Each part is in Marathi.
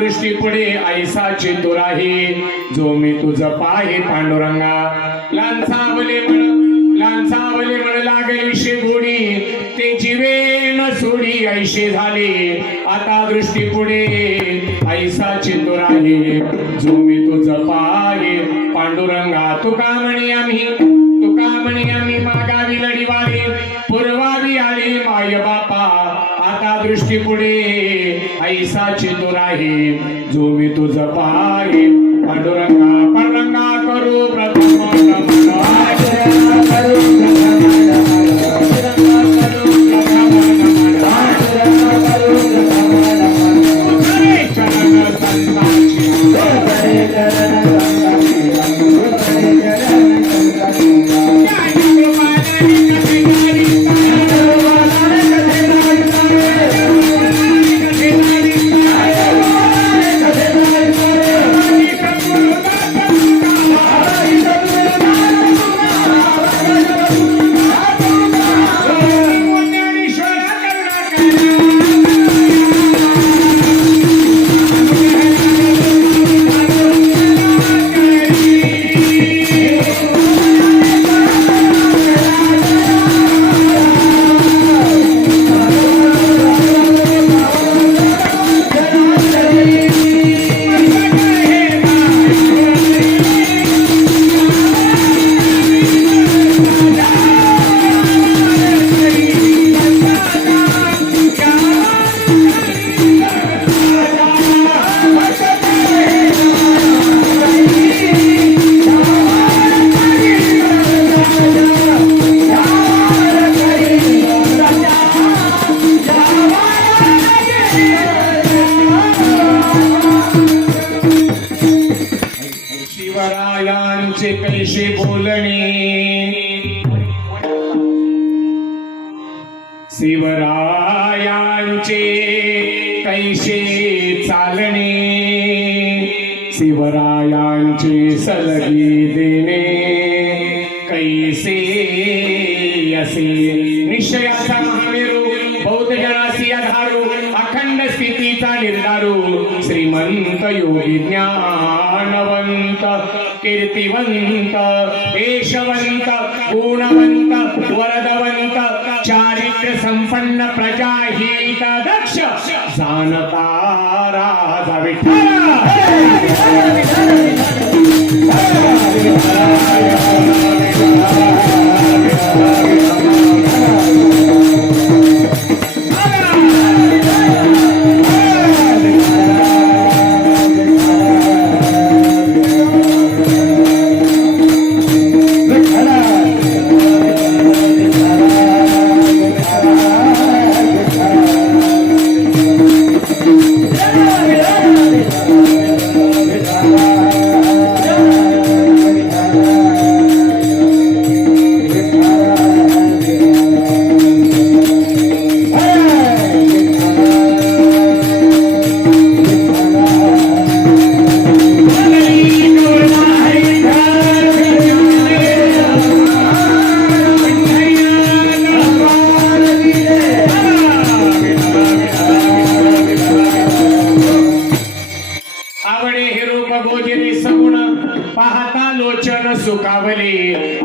दृष्टी पुढे ऐसाची तुराही जो मी तुझ पाहे पांडुरंगा लांसावले म्हण लागली शेगोडी ते जीवे न सोडी ऐशे झाले आता दृष्टी पुढे ऐसाची तुराही जो मी तुझ पाहे पांडुरंगा तुका म्हणी आम्ही मागावी लढीवारी पूर्वावी आली माय बापा आता दृष्टी पुढे ऐसाची तुराही जो मी तुझ पाहे पांडुरंगा करू प्रथम शिवरायांचे कैसे बोलणे शिवरायांचे कैसे चालणे शिवरायांचे सलगी देणे कैसे असे निश्चयाचा महामेरू बौद्ध जनासी आधारू अखंड स्थितीचा निर्धारू श्रीमंत योगी ज्ञानवंत कीर्तिवंत देशवंत गुणवंत वरदवंत चारित्र्य संपन्न प्रजाहित दक्ष जाणता राजा विठ्ठल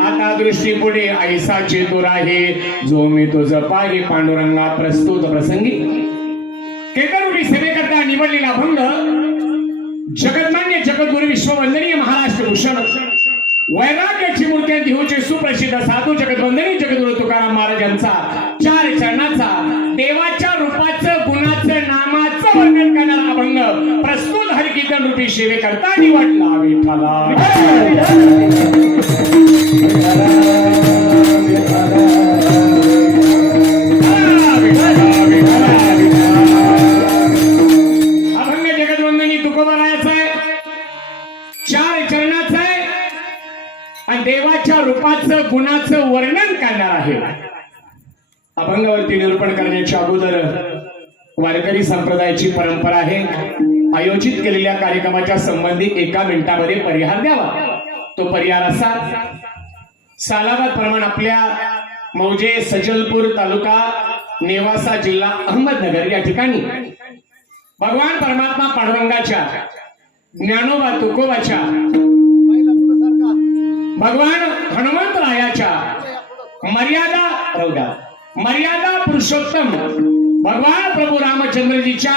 आता दृष्टी पुढे ऐसाची तुराही जो मी तुझ पाही पांडुरंगा प्रस्तुत प्रसंगी केकरुडी सेवेकरता निवडलेला भंग जगन्मान्य जगद्गुरु विश्ववंदनीय महाराष्ट्र भूषण वैराग्याची मूर्ती देऊचे सुप्रसिद्ध साधू जगद्वंदनीय जगद्गुरु तुकाराम महाराजांचा 4 चरणाचा देवाच्या रूपाचं गुणाचं नामाचं वर्णन करणारा अभंग प्रस्तुत हरिकीर्तन रूपी सेवेकरता निवडला विठ्ठला बाबांचं गुणाचं वर्णन करणार आहे. अभंगावरती निरूपण करण्याच्या अगोदर वारकरी संप्रदायाची परंपरा आहे, आयोजित केलेल्या कार्यक्रमाच्या संबंधी 1 मिनिटामध्ये परिहार द्यावा. तो परिहार असा: सालाबाद प्रमाण आपल्या मौजे सजलपूर तालुका नेवासा जिल्हा अहमदनगर या ठिकाणी भगवान परमात्मा पांडुरंगाच्या, ज्ञानोबा तुकोबाच्या, भगवान हनुमंतरायाच्या मर्यादा पुरुषोत्तम भगवान प्रभू रामचंद्रजीच्या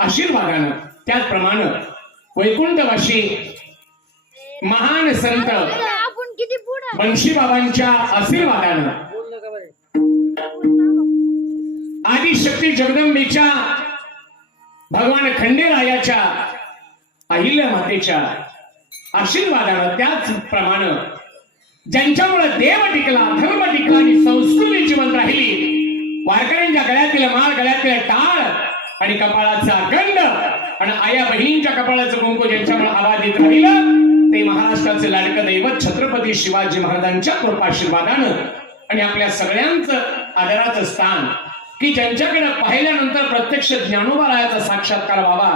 आशीर्वादानं, त्याचप्रमाणे वैकुंठवासी महान संत बंशी बाबांच्या आशीर्वादानं, आदिशक्ती जगदंबेच्या, भगवान खंडेरायाच्या, अहिल्या मातेच्या आशीर्वादानं, त्याचप्रमाणे ज्यांच्यामुळे देव टिकला, धर्म टिकला आणि संस्कृती जिवंत राहिली, वारकऱ्यांच्या गळ्यातील माळ, गळ्यातील टाळ आणि कपाळाचा गंध आणि आया बहिणींच्या कपाळाचं कुंकू ज्यांच्यामुळे आवाजित राहिलं, ते महाराष्ट्राचे लाडकं दैवत छत्रपती शिवाजी महाराजांच्या कृपाशीर्वादानं आणि आपल्या सगळ्यांचं आदराचं स्थान, की ज्यांच्याकडे पाहिल्यानंतर प्रत्यक्ष ज्ञानोबारायाचा साक्षात्कार व्हावा,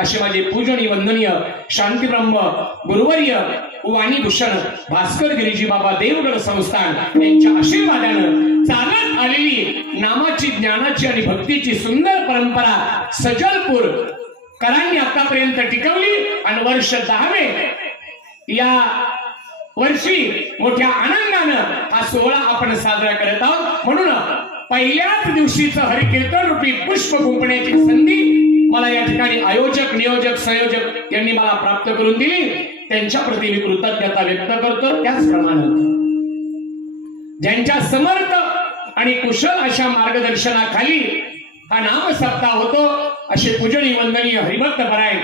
असे माझे पूजनीय वंदनीय शांतीब्रह्म गुरुवर्य वाणीभूषण भास्कर गिरीजी बाबा देवगड संस्थान यांच्या आशीर्वादानं चालत आलेली नामाची, ज्ञानाची आणि भक्तीची सुंदर परंपरा सजलपूर करांनी आतापर्यंत टिकवली आणि वर्ष 10वे या वर्षी मोठ्या आनंदानं हा सोहळा आपण साजरा करत आहोत. म्हणून पहिल्याच दिवशीचं हरिकीर्तन रूपी पुष्प गुंफण्याची संधी मला या ठिकाणी आयोजक, नियोजक, संयोजक यांनी मला प्राप्त करून दिली. त्यांच्या प्रती मी कृतज्ञता व्यक्त करतो. त्याचप्रमाणे ज्यांच्या समर्थ आणि कुशल अशा मार्गदर्शनाखाली हा नाम सप्ताह होतो, असे पूजनीय वंदनीय हरिभक्त परायण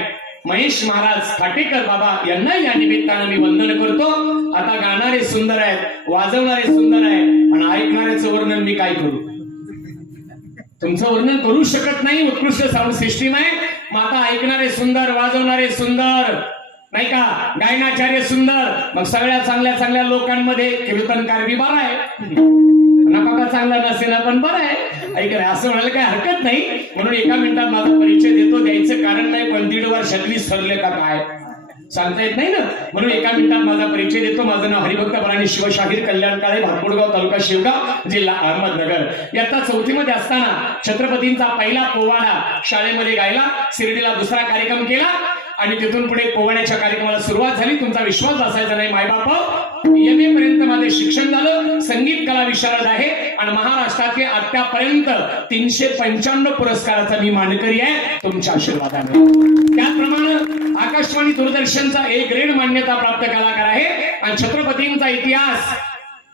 महेश महाराज खाटेकर बाबा यांना या निमित्तानं मी वंदन करतो. आता गाणारे सुंदर आहेत, वाजवणारे सुंदर आहे आणि ऐकणाऱ्याचं वर्णन मी काय करू? तुमचं वर्णन करू शकत नाही. उत्कृष्ट साऊंड सिस्टीम आहे. मग आता ऐकणारे सुंदर, वाजवणारे सुंदर, नाही का, गायनाचार्य सुंदर, मग सगळ्या चांगल्या चांगल्या लोकांमध्ये कीर्तनकार बी बरा आहे, नका का चांगला नसेल पण बरं आहे. ऐकलं असं म्हणायला काय हरकत नाही. म्हणून 1 मिनिटात माझा परिचय देतो. द्यायचं कारण नाही, पण 1.5 वर्षातली सरले का काय सांगता येत नाही ना. म्हणून 1 मिनिटात माझा परिचय देतो. माझं नाव हरिभक्त परायण शिवशाहीर कल्याणकाळे, भातपुडगाव तालुका शेवगाव जिल्हा अहमदनगर. इयत्ता 4थी मध्ये असताना छत्रपतींचा पहिला पोवाडा शाळेमध्ये गायला, शिर्डीला 2रा कार्यक्रम केला आणि तिथून पुढे पोवाड्याच्या कार्यक्रमाला सुरुवात झाली. तुमचा विश्वास बसायचा नाही मायबाप. MA पर्यंत माझे शिक्षण झालं. संगीत कला विशारद आहे आणि महाराष्ट्रातले आतापर्यंत 395 पुरस्काराचा मी मानकरी आहे तुमच्या आशीर्वादाने. त्याचप्रमाणे आकाशवाणी दूरदर्शनचा A ग्रेड मान्यता प्राप्त कलाकार आहे आणि छत्रपतींचा इतिहास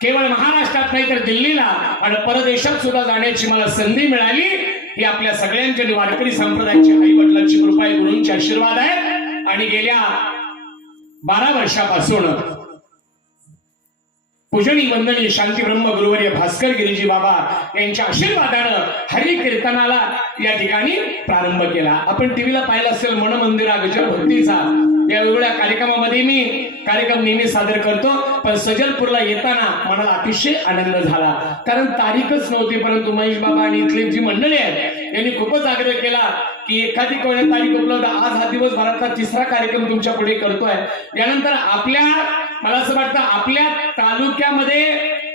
केवळ महाराष्ट्रात नाही तर दिल्लीला आणि परदेशात सुद्धा जाण्याची मला संधी मिळाली. ही आपल्या सगळ्यांच्या वारकरी संप्रदायाची आई वडिलांची कृपा आहे, गुरूंचे आशीर्वाद आहे. आणि गेल्या 12 वर्षापासून पूजनीय वंदनीय शांतीब्रह्म गुरुवर्य भास्कर गिरीजी बाबा यांच्या आशीर्वादानं हरी कीर्तनाला या ठिकाणी प्रारंभ केला. आपण टीव्हीला पाहिला असेल मन मंदिरा गजर भक्तीचा, या वेगवेगळ्या कार्यक्रमामध्ये मी कार्यक्रम नेहमी सादर करतो. पण सजलपूरला येताना मला अतिशय आनंद झाला, कारण तारीखच नव्हती. परंतु महेश बाबा आणि इथली जी मंडळी आहेत यांनी खूपच आग्रह केला की एखादी कोणी तारीख उपलब्ध. आज हा दिवसभरातला 3रा कार्यक्रम तुमच्या पुढे करतोय. यानंतर मला असं वाटतं आपल्या तालुक्यामध्ये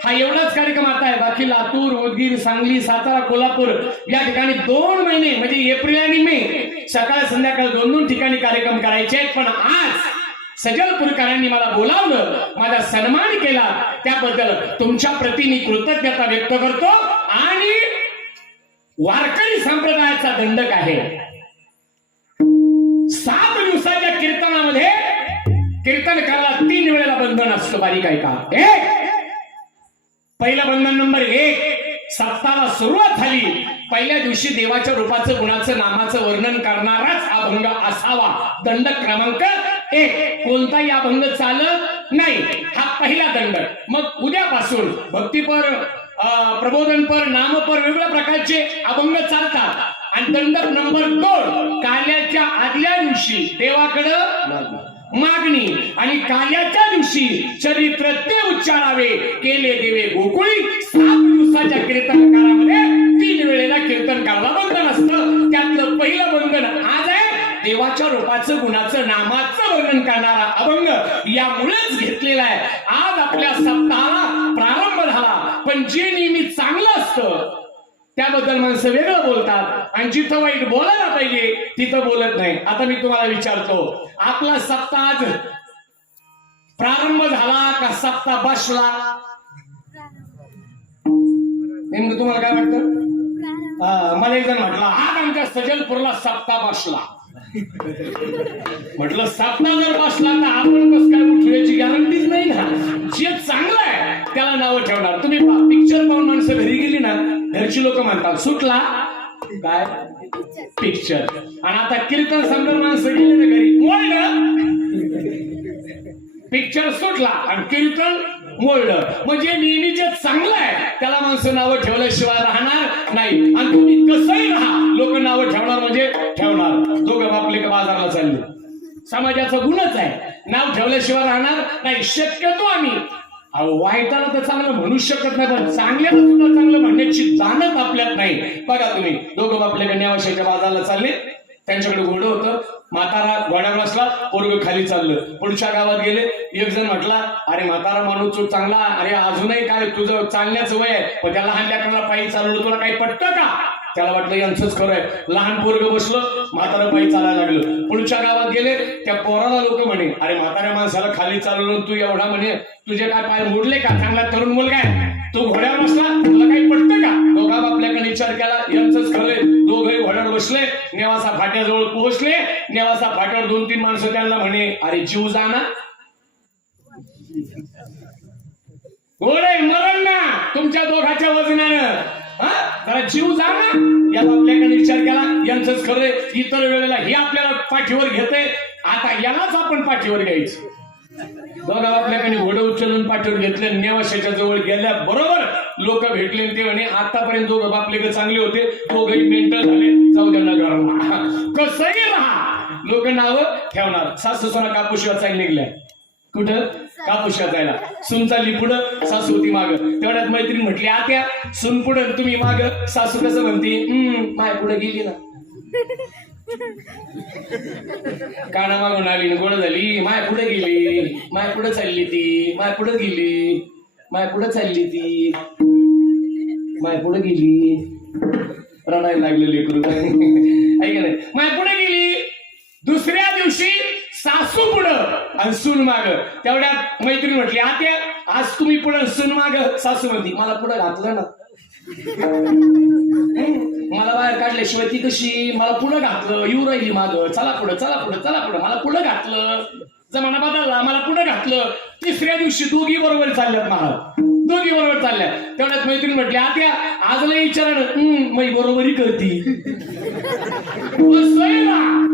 हा एवढाच कार्यक्रम आता आहे. बाकी लातूर, उदगीर, सांगली, सातारा, कोल्हापूर या ठिकाणी 2 महिने म्हणजे एप्रिल आणि मे सकाळ संध्याकाळ 2 ठिकाणी कार्यक्रम करायचे आहेत. पण आज सजलपूरकरांनी मला बोलावलं, माझा सन्मान केला, त्याबद्दल तुमच्या प्रती मी कृतज्ञता व्यक्त करतो. आणि वारकरी संप्रदायाचा दंडक आहे 7 दिवसाच्या कीर्तनामध्ये कीर्तन करायला 3 वेळेला बंधन असतं. बारीक आहे का? पहिलं बंधन नंबर 1, सप्ताहाला सुरुवात झाली. पहिल्या दिवशी देवाच्या रूपाचं, गुणाचं, नामाचं वर्णन करणाराच अभंग असावा. दंडक क्रमांक 1, कोणताही अभंग चालत नाही. हा पहिला दंडक. मग उद्यापासून भक्तीपर, प्रबोधनपर, नामपर वेगवेगळ्या प्रकारचे अभंग चालतात. आणि दंडक नंबर 2, काल्याच्या आदल्या दिवशी देवाकडं मागणी आणि काल्याच्या दिवशी चरित्र ते उच्चारावे केले देवे गोकुळी 7 दिवसाच्या कीर्तनकारामध्ये 3 वेळेला कीर्तन करायला बंधन असतं. त्यातलं पहिलं बंधन आज आहे देवाच्या रूपाचं गुणाचं नामाचं वर्णन करणारा अभंग यामुळेच घेतलेला आहे. आज आपल्या सप्ताहाला प्रारंभ झाला, पण जे नेहमी चांगलं असतं त्याबद्दल माणसं वेगळं बोलतात आणि जिथं वाईट बोलायला पाहिजे तिथं बोलत नाही. आता मी तुम्हाला विचारतो, आपला सप्ताह आज प्रारंभ झाला का सप्ताह बसला? नेमकं तुम्हाला काय वाटतं? मला एक जण म्हटलं आज आमच्या सजलपूरला सप्ताह बसला. म्हटलं सप्ताह जर बसला तर आपण कसं काय उठवायची गॅरंटीच नाही ना. जे चांगलं आहे त्याला नावं ठेवणार. तुम्ही पिक्चर पाहून माणसं घरी गेली ना, घरची लोक म्हणतात सुटला काय पिक्चर. आणि आता कीर्तन समजा माणसं गेली ना घरी, मोडलं पिक्चर सुटला आणि कीर्तन मोडलं. म्हणजे नेहमी जे चांगलं आहे त्याला माणसं नावं ठेवल्याशिवाय राहणार नाही. आणि तुम्ही कसंही राहा, लोक नावं ठेवणार म्हणजे ठेवणार. दोघं बापले का बाजारला चालले, समाजाचा गुणच आहे. नाव ठेवल्याशिवाय राहणार नाही. शक्यतो आम्ही वाईटाला तर चांगलं म्हणू शकत नाही, पण चांगल्याला सुद्धा चांगलं म्हणण्याची जाणत आपल्यात नाही. बघा तुम्ही दोघं बापले का नेवाशाच्या बाजारला चालले, त्यांच्याकडे घोडं होतं. म्हातारा घोड्यावर बसला, पोरग खाली चाललं. पुढच्या गावात गेले, एक जण म्हटला अरे म्हातारा माणूस तू चांगला, अरे अजूनही काय तुझं चालण्याचं वय आहे, पण त्या लहान लेकराला पायी चालवलं तुला काही पटतं का? त्याला वाटलं यांचंच खरं आहे. लहान पोरग बसलं, म्हातारा पायी चालायला लागलं. पुढच्या गावात गेले, त्या पोराला लोक म्हणे अरे म्हाताऱ्या माणसाला खाली चालवलं तू एवढा म्हणे तुझे काय पाय मोडले का? चांगला तरुण मुलगा आहे, तो घोड्यावर बसला, तुला काही पटतं का? दोघा आपल्याकडे विचार केला यांचंच खरंय. दोघे घोड्यावर बसले, नेवासा फाट्याजवळ पोहोचले. नेवासा फाट्यावर 2-3 माणसं त्यांना म्हणे अरे जीव जाना घोडे मरण ना तुमच्या दोघाच्या वजनानं, जरा जीव जा ना. याला आपल्याकडे विचार केला यांचंच खरंय. इतर वेळेला हे आपल्याला पाठीवर घेते, आता यालाच आपण पाठीवर घ्यायचं. दोघा आपल्याकडे घोडं उचलून पाठीवर घेतले. नेवाशाच्या जवळ गेल्या बरोबर लोक भेटले. ते म्हणे आतापर्यंत दोघं बापले चांगले होते, दोघही मेंटल झाले, जाऊ द्या नगरला. कसंही राहा, लोक नावं ठेवणार. सासू सोना कापूस वाचायला निघल्या. कुठं? कापूस वाचायला. सून चालली पुढं, सासू होती माग. तेवढ्यात मैत्रीण म्हटली आत्या सून पुढं तुम्ही माग. सासू कसं म्हणते माय पुढे गेली ना, काना मागून आली ना गोड झाली. माय पुढे गेली, माय पुढे चालली ती, माय पुढे गेली, माय पुढे चालली ती, माय पुढे गेली. रडायला लागले लेकरू ऐक नाही. माय पुढे गेली. दुसऱ्या दिवशी सासू पुढं आणि सून माग. तेवढ्यात मैत्रीण म्हटली आत्या आज तुम्ही पुढं सून माग. सासू म्हणती मला पुढं घातलं ना, मला बाहेर काढल्याशिवाय ती कशी, मला पुढं घातलं, येऊ राहिली माग, चला पुढं चला पुढं चला पुढं, मला पुढं घातलं. जमाना बदलला, मला पुढं घातलं. तिसऱ्या दिवशी दोघी बरोबर चालल्यात, मला दोघी बरोबर चालल्या. तेवढ्यात मैत्रीण म्हटली आत्या आज लई विचारानं मै बरोबरी करती.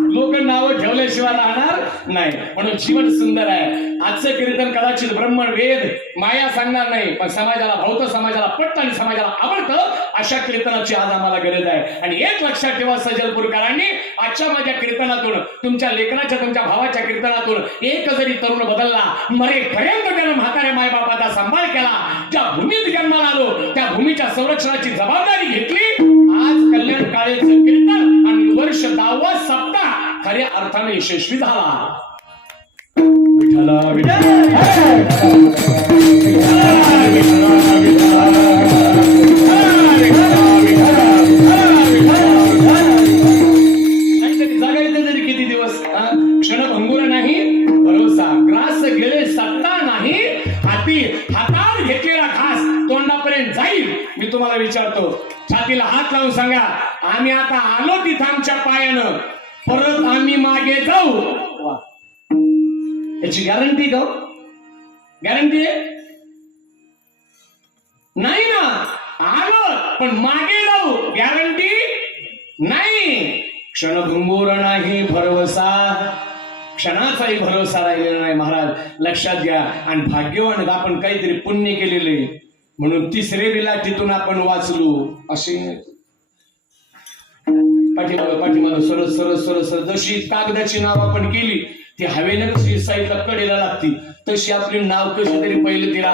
लोक नावं ठेवल्याशिवाय राहणार नाही. म्हणून जीवन सुंदर आहे. आजचं कीर्तन कदाचित ब्रह्मण वेद माया सांगणार नाही, पण समाजाला भावतं, समाजाला पटतं आणि समाजाला आवडतं अशा कीर्तनाची आज आम्हाला गरज आहे. आणि एक लक्षात ठेवा सजलपूरकरांनी, आजच्या माझ्या कीर्तनातून, तुमच्या लेकराच्या, तुमच्या भावाच्या कीर्तनातून एक जरी तरुण बदलला, मरेपर्यंत त्यानं म्हाताऱ्या मायबापाचा सांभाळ केला, ज्या भूमीत जन्माला आलो त्या भूमीच्या संरक्षणाची जबाबदारी घेतली. आज कल्याण काळेचं कीर्तन आणि वर्ष 10वा सप्ताह खऱ्या अर्थाने यशस्वी झाला. विठ्ठला जगायचं तरी किती दिवस? क्षणभंगुर नाही भरोसा, ग्रास गेले सत्ता नाही हाती, हातात घेतलेला घास तोंडापर्यंत जाईल. मी तुम्हाला विचारतो, छातीला हात लावून सांगा आम्ही आता आलो तिथं आमच्या पायानं, परत आम्ही मागे जाऊ. याची गॅरंटी का? गॅरंटी आहे नाही ना. आलो पण मागे जाऊ, गॅरंटी नाही. क्षणभंगुर नाही भरवसा, क्षणाचाही भरोसा राहिलेला नाही महाराज, लक्षात घ्या. आणि भाग्यवान आपण काहीतरी पुण्य केलेले म्हणून तिसरे बिलाटीतून आपण वाचलो. असे पाठीमाग पाठीमाग सरस सरस सरसर जशी कागदाची नाव आपण केली ती हवेनं कशी साईडला कडेला लागती तशी आपली नाव कशी तरी पहिले तिला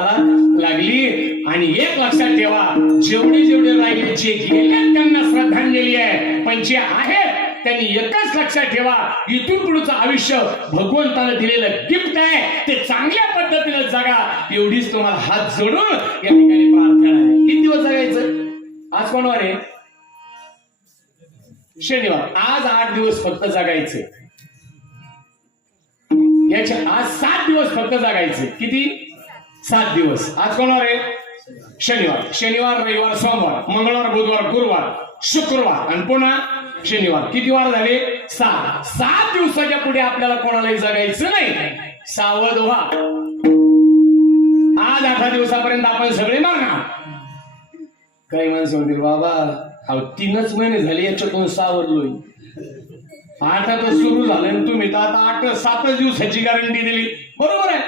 लागली. आणि एक लक्षात ठेवा, जेवढे जेवढे राहिले जे गेले त्यांना श्रद्धांजली आहे, पण जे आहेत त्यांनी एकच लक्षात ठेवा, इथून पुढचं आयुष्य भगवंतानं दिलेलं गिफ्ट आहे, ते चांगल्या पद्धतीने जगा, एवढीच तुम्हाला हात जोडून या ठिकाणी प्रार्थना आहे. किती दिवस जगायचं? आज कोणवार आहे? शनिवार. आज 8 दिवस फक्त जगायचे. याच्या आज 7 दिवस फक्त जगायचे. किती? 7 दिवस. आज कोणवार आहे? शनिवार. शनिवार, रविवार, सोमवार, मंगळवार, बुधवार, गुरुवार, शुक्रवार आणि पुन्हा शनिवार. किती वार झाले? 7. 7 दिवसाच्या पुढे आपल्याला कोणालाही जगायचं नाही. सावध व्हा. आज 8 दिवसापर्यंत आपण सगळे मारणार. काही माणसं म्हणतील बाबा 3च महिने झाले याच्यातून सावरलोय. 8 तर सुरू झालं तुम्ही तर आता 7 दिवसाची गॅरंटी दिली. बरोबर आहे.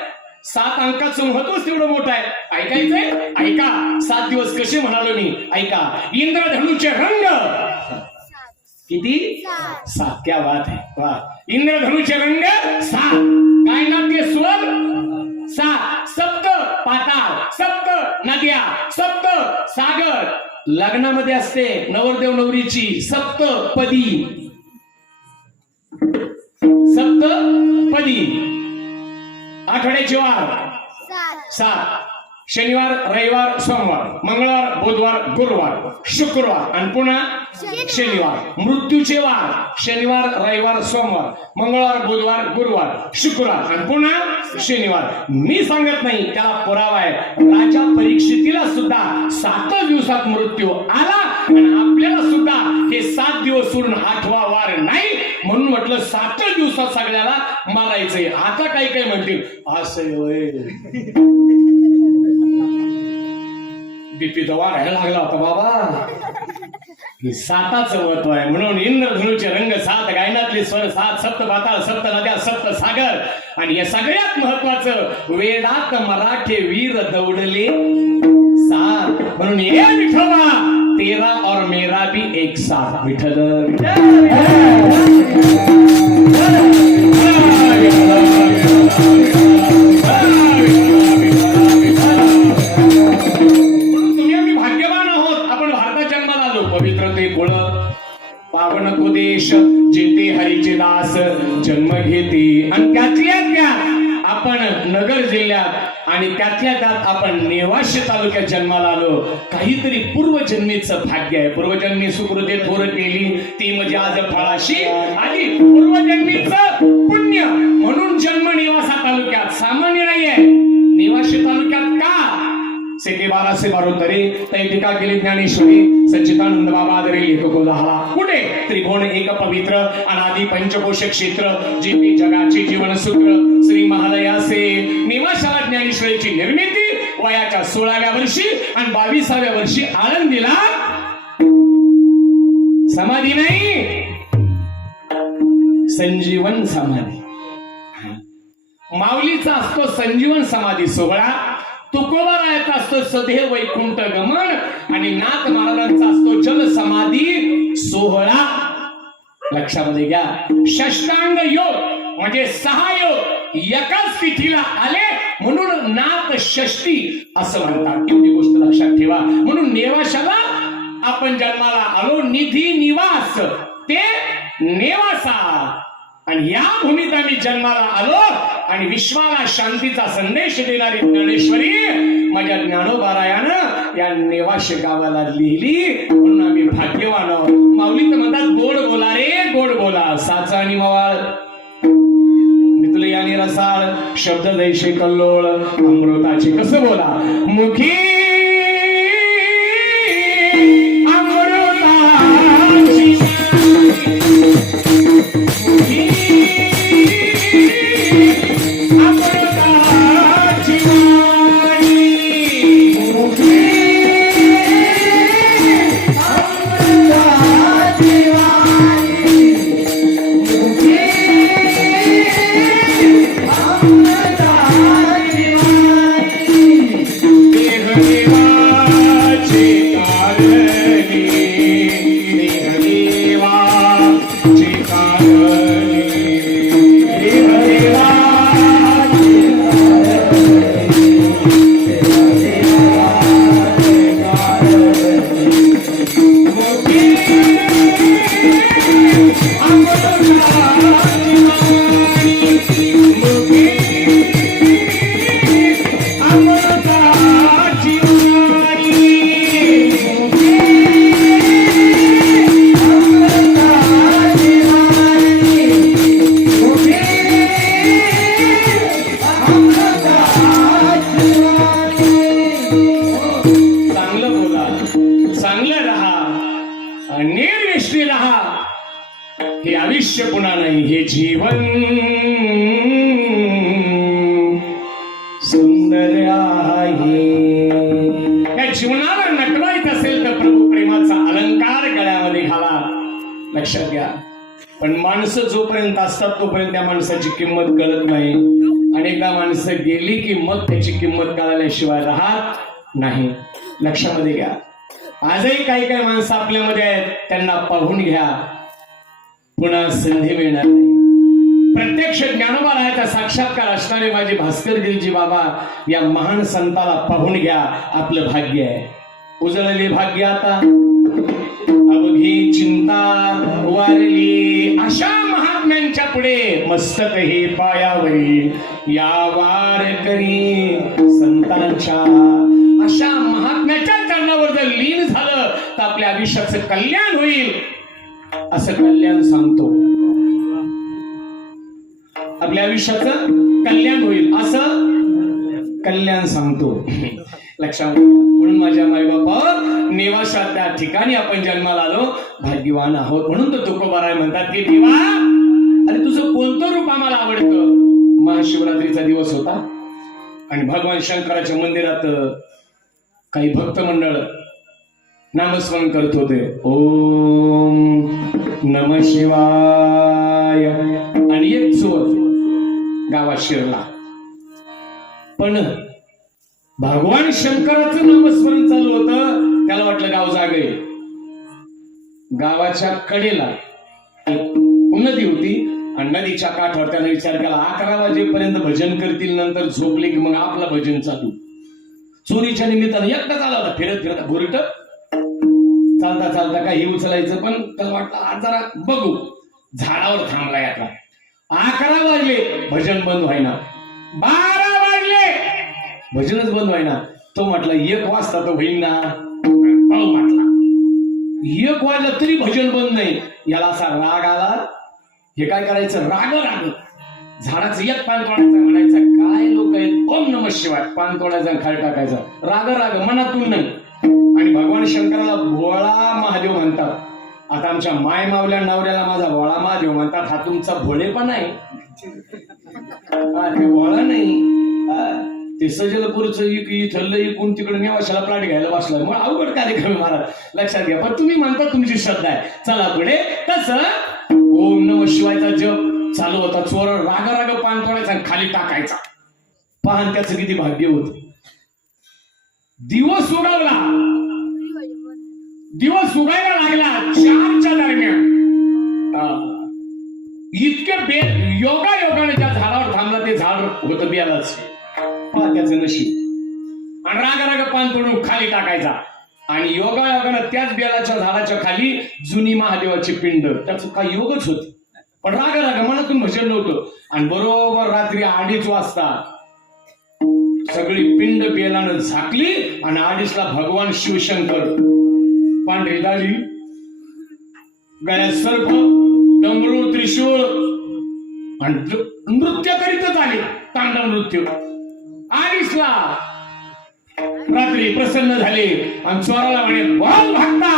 7 अंकाचं महत्वच तेवढं मोठं आहे. ऐकायचंय? ऐका. 7 दिवस कसे म्हणालो मी? ऐका. इंद्रधनुचे रंग किती? 7. क्या बात है. वाह. इंद्रधनुचे रंग 7. काय नाट्य स्वर? 7. सप्त पाताळ, सप्त नद्या, सप्त सागर. लग्नामध्ये असते नवरदेव नवरीची सप्तपदी. सप्तपदी. आठवड्याचे वार 7. शनिवार, रविवार, सोमवार, मंगळवार, बुधवार, गुरुवार, शुक्रवार आणि पुन्हा शनिवार. मृत्यूचे वार शनिवार, रविवार, सोमवार, मंगळवार, बुधवार, गुरुवार, शुक्रवार आणि पुन्हा शनिवार. मी सांगत नाही, त्याला पुरावा आहे. राजा परीक्षितीला सुद्धा 7 दिवसात मृत्यू आला आणि आपल्याला सुद्धा हे 7 दिवस सोडून 8वा वार नाही म्हणून म्हटलं 7 दिवसात सगळ्याला मारायचंय. आता काही काही म्हणतील असं बीपी दवा राहायला लागला होता बाबा. हे 7चं महत्व आहे. म्हणून इंद्रधनुचे रंग 7, गायनातले स्वर 7, सप्त पाताळ, सप्त नद्या, सप्त सागर. आणि या सगळ्यात महत्वाचं वेदात मराठे वीर दौडले 7. म्हणून ये विठोबा तेरा और मेरा भी एक साथ. विठ्ठल पावन तो देश जेथे हरीचे दास जन्म घेते. आणि त्यातल्या त्यात आपण नगर जिल्ह्यात आणि त्यातल्या त्यात आपण नेवाशी तालुक्यात जन्माला आलो. काहीतरी पूर्वजन्मीचं भाग्य आहे. पूर्वजन्मी सुकृते थोर केली ती म्हणजे आज फळाशी आली. पूर्वजन्मीचं पुण्य म्हणून जन्म नेवासा तालुक्यात. सामान्य नाहीये. नेवाशी तालुक्यात का? सेके 1212 तरी टीका केली ज्ञानेश्वरी सच्चिदानंद बाबा दरे लेखको झाला. कुठे? त्रिभुवन एक पवित्र अनादि पंचकोश क्षेत्र जे जगाचे जीवनसूत्र श्री महालयासे निवासाला ज्ञानेश्वरीची निर्मिती वयाच्या 16व्या वर्षी आणि 22व्या वर्षी आळंदीला समाधी नाही, संजीवन समाधी. माऊलीचा असतो संजीवन समाधी सोहळा. तुकोबारायाचा असतो सदैव वैकुंठ गमन आणि नाथ महाराजांचा असतो जल समाधी सोहळा. लक्षामध्ये घ्या. षष्टांग योग म्हणजे 6 योग एकाच तिथीला आले म्हणून नाथ षष्टी असं म्हणतात. एवढी गोष्ट लक्षात ठेवा. म्हणून नेवाशाला आपण जन्माला आलो. निधी निवास ते नेवासा आणि या भूमीत आम्ही जन्माला आलो आणि विश्वाला शांतीचा संदेश देणारी ज्ञानेश्वरी माझ्या ज्ञानोबारायानं या नेवाशी गावाला लिहिली म्हणून आम्ही भाग्यवान आहोत. माऊली तर म्हणतात गोड बोला रे गोड बोला. साचा आणि मवाळ मितले आणि रसाळ शब्द दैशे कल्लोळ अमृताचे कसं बोला. मुखी निर्व्यसनी राहा. हे आयुष्य पुन्हा नाही, हे जीवन सुंदर आहे. या जीवनाला नटवायचं असेल तर प्रभू प्रेमाचा अलंकार गळ्यामध्ये घाला. लक्षात घ्या. पण माणसं जोपर्यंत असतात तोपर्यंत त्या माणसाची किंमत कळत नाही. अनेकदा माणसं गेली की मग त्याची किंमत कळाल्याशिवाय राहत नाही. लक्षामध्ये घ्या. आजही काही काही माणसं आपल्यामध्ये आहेत, त्यांना पाहून घ्या, पुन्हा संधी मिळणार नाही. प्रत्यक्ष ज्ञानोबा राहायचा साक्षात्कार असणारे माझे भास्कर गिरीजी बाबा या महान संताला पाहून घ्या. आपलं भाग्य आहे. उजळले भाग्य आता अवघी चिंता वारली. अशा महात्म्यांच्या पुढे मस्तक हे पायावरी या वारकरी संतांच्या. अशा महात्म्याच्या चरणावर जर लीन झालं तर आपल्या आयुष्याचं कल्याण होईल, असं कल्याण सांगतो. आपल्या आयुष्याचं कल्याण होईल असं कल्याण सांगतो. लक्षात. म्हणून माझ्या माईबापा निवासात त्या ठिकाणी आपण जन्माला आलो, भाग्यवान आहोत. म्हणून तर तुकोबाराय म्हणतात की देवा, अरे तुझं कोणतं रूप आम्हाला आवडतं. महाशिवरात्रीचा दिवस होता आणि भगवान शंकराच्या मंदिरात काही भक्त मंडळ नामस्मरण करत होते. ओम नमः शिवाय. आणि एक चोर गावात शिरला. पण भगवान शंकराचं नामस्मरण चालू होतं. त्याला वाटलं गाव जागे. गावाच्या कडेला नदी होती आणि नदीच्या काठावर त्याने विचार केला 11 वाजेपर्यंत भजन करतील, नंतर झोपले की मग आपलं भजन चालू. चोरीच्या निमित्तानं एकटा चालला होता फिरत फिरत. भुरट चालता चालता काही उचलायचं, पण त्याला वाटलं आज जरा बघू. झाडावर थांबला यातला. 11 वाजले, भजन बंद व्हायना. 12 वाजले, भजनच बंद व्हायना. तो म्हटला 1 वाजता तर होईल ना. पाहू म्हटला. 1 वाजला तरी भजन बंद नाही. याला असा राग आला. हे काय करायचं, राग राग झाडाचं एक पान तोडायचं, म्हणायचं काय लोक आहेत, ओम नमः शिवाय, पान तोडायचं खाली टाकायचं. राग राग मनातून नाही. आणि भगवान शंकराला भोळा महादेव म्हणतात. आता आमच्या माय मावल्या नवऱ्याला माझा भोळा महादेव म्हणतात. हा तुमचा भोळेपणा आहे. ते भोळा नाही, ते सजलपूरचं इथलं इकून तिकडे नेवाशाला प्लाट घ्यायला बसलाय. मग अवघड कार्यक्रम महाराज. लक्षात घ्या. पण तुम्ही म्हणता तुमची श्रद्धा आहे. चला पुढे. तसं ओम नमः शिवायचा जप चालू होता. चोर राग राग पान तोडायचा आणि खाली टाकायचा. पान त्याचं किती भाग्य होत. दिवस उगवला. दिवस उगायला लागला 4च्या दरम्यान. इतके योगायोगाने ज्या झाडावर थांबला ते झाड होतं बियालाच. पहा त्याचं नशीब. आणि राग राग पान तोडून खाली टाकायचा. आणि योगायोगानं त्याच बेलाच्या झाडाच्या खाली जुनी महादेवाची पिंड. त्याचं काही योगच होत. पण राग राग मनातून भजन नव्हतं. आणि बरोबर रात्री 2:30 वाजता सगळी पिंड बेलानं झाकली. आणि 2:30ला भगवान शिवशंकर पांढरी दाढी, गळ्यात सर्प, डमरू, त्रिशूळ आणि नृत्य करीतच आले. तांडव नृत्य. 2:30ला रात्री प्रसन्न झाले आणि चोराला म्हणे बोल भक्ता,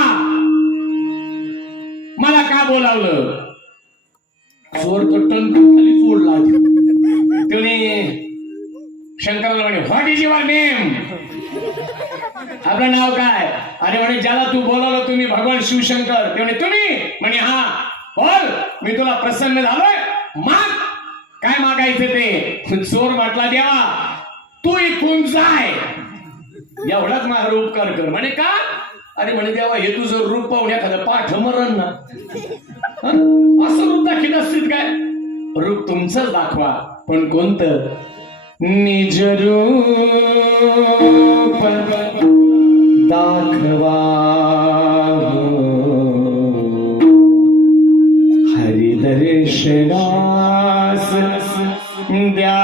मला का बोलावलं. चोर तर टणकन खाली सोडला. त्याने शंकराला म्हणे व्हॉट इज युअर नेम. आपलं नाव काय. अरे म्हणे ज्याला तू बोलावलं तुम्ही भगवान शिवशंकर. ते म्हणे तुम्ही. म्हणे हा बोल, मी तुला प्रसन्न झालोय, माग काय मागायचं ते. चोर म्हटला देवा तू इथून जाय, एवढाच माझा उपकार कर. म्हणे का. अरे म्हणे देवा हे तुझं रूप पाहून एखादं पाठ मरण ना. असं रूप दाखवत असतील काय. रूप तुमचंच दाखवा, पण कोणतं. निज रूप दाखवा हरिदर्शनास द्या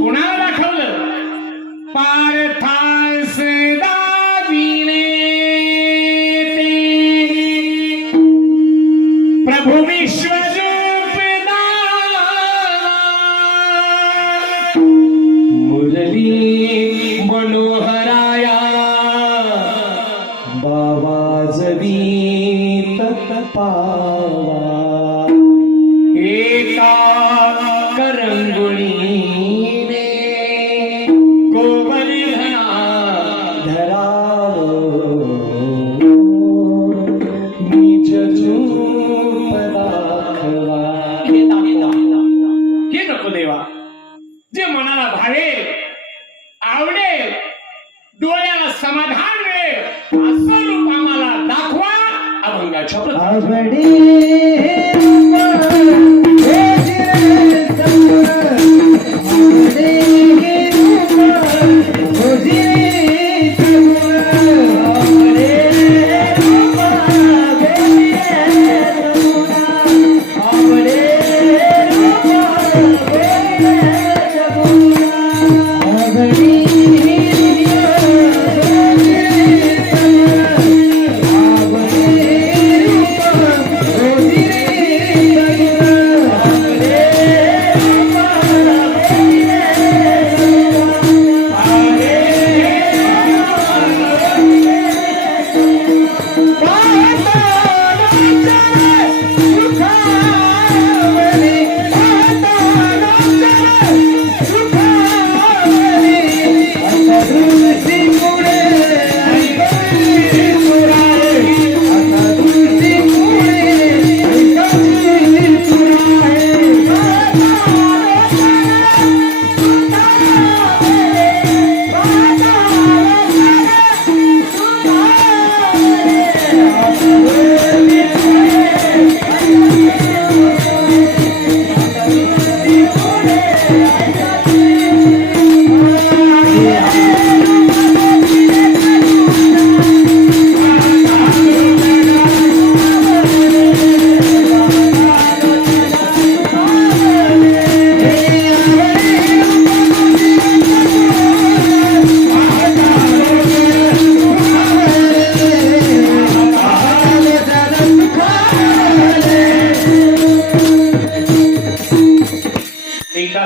कोणाला दाखवलं पार्थास दाविले ते प्रभू विश्वरूप मुरली मनोहराया बावाजवी तत्पावा एका करंगुळीने गोवर्धना धरावं निज रूप दाखवा. हे नको देवा, जे मनाला भावेल आवडेल डोळ्याला समाधान मिळेल असं रूप आम्हाला दाखवा. अभंगाच्या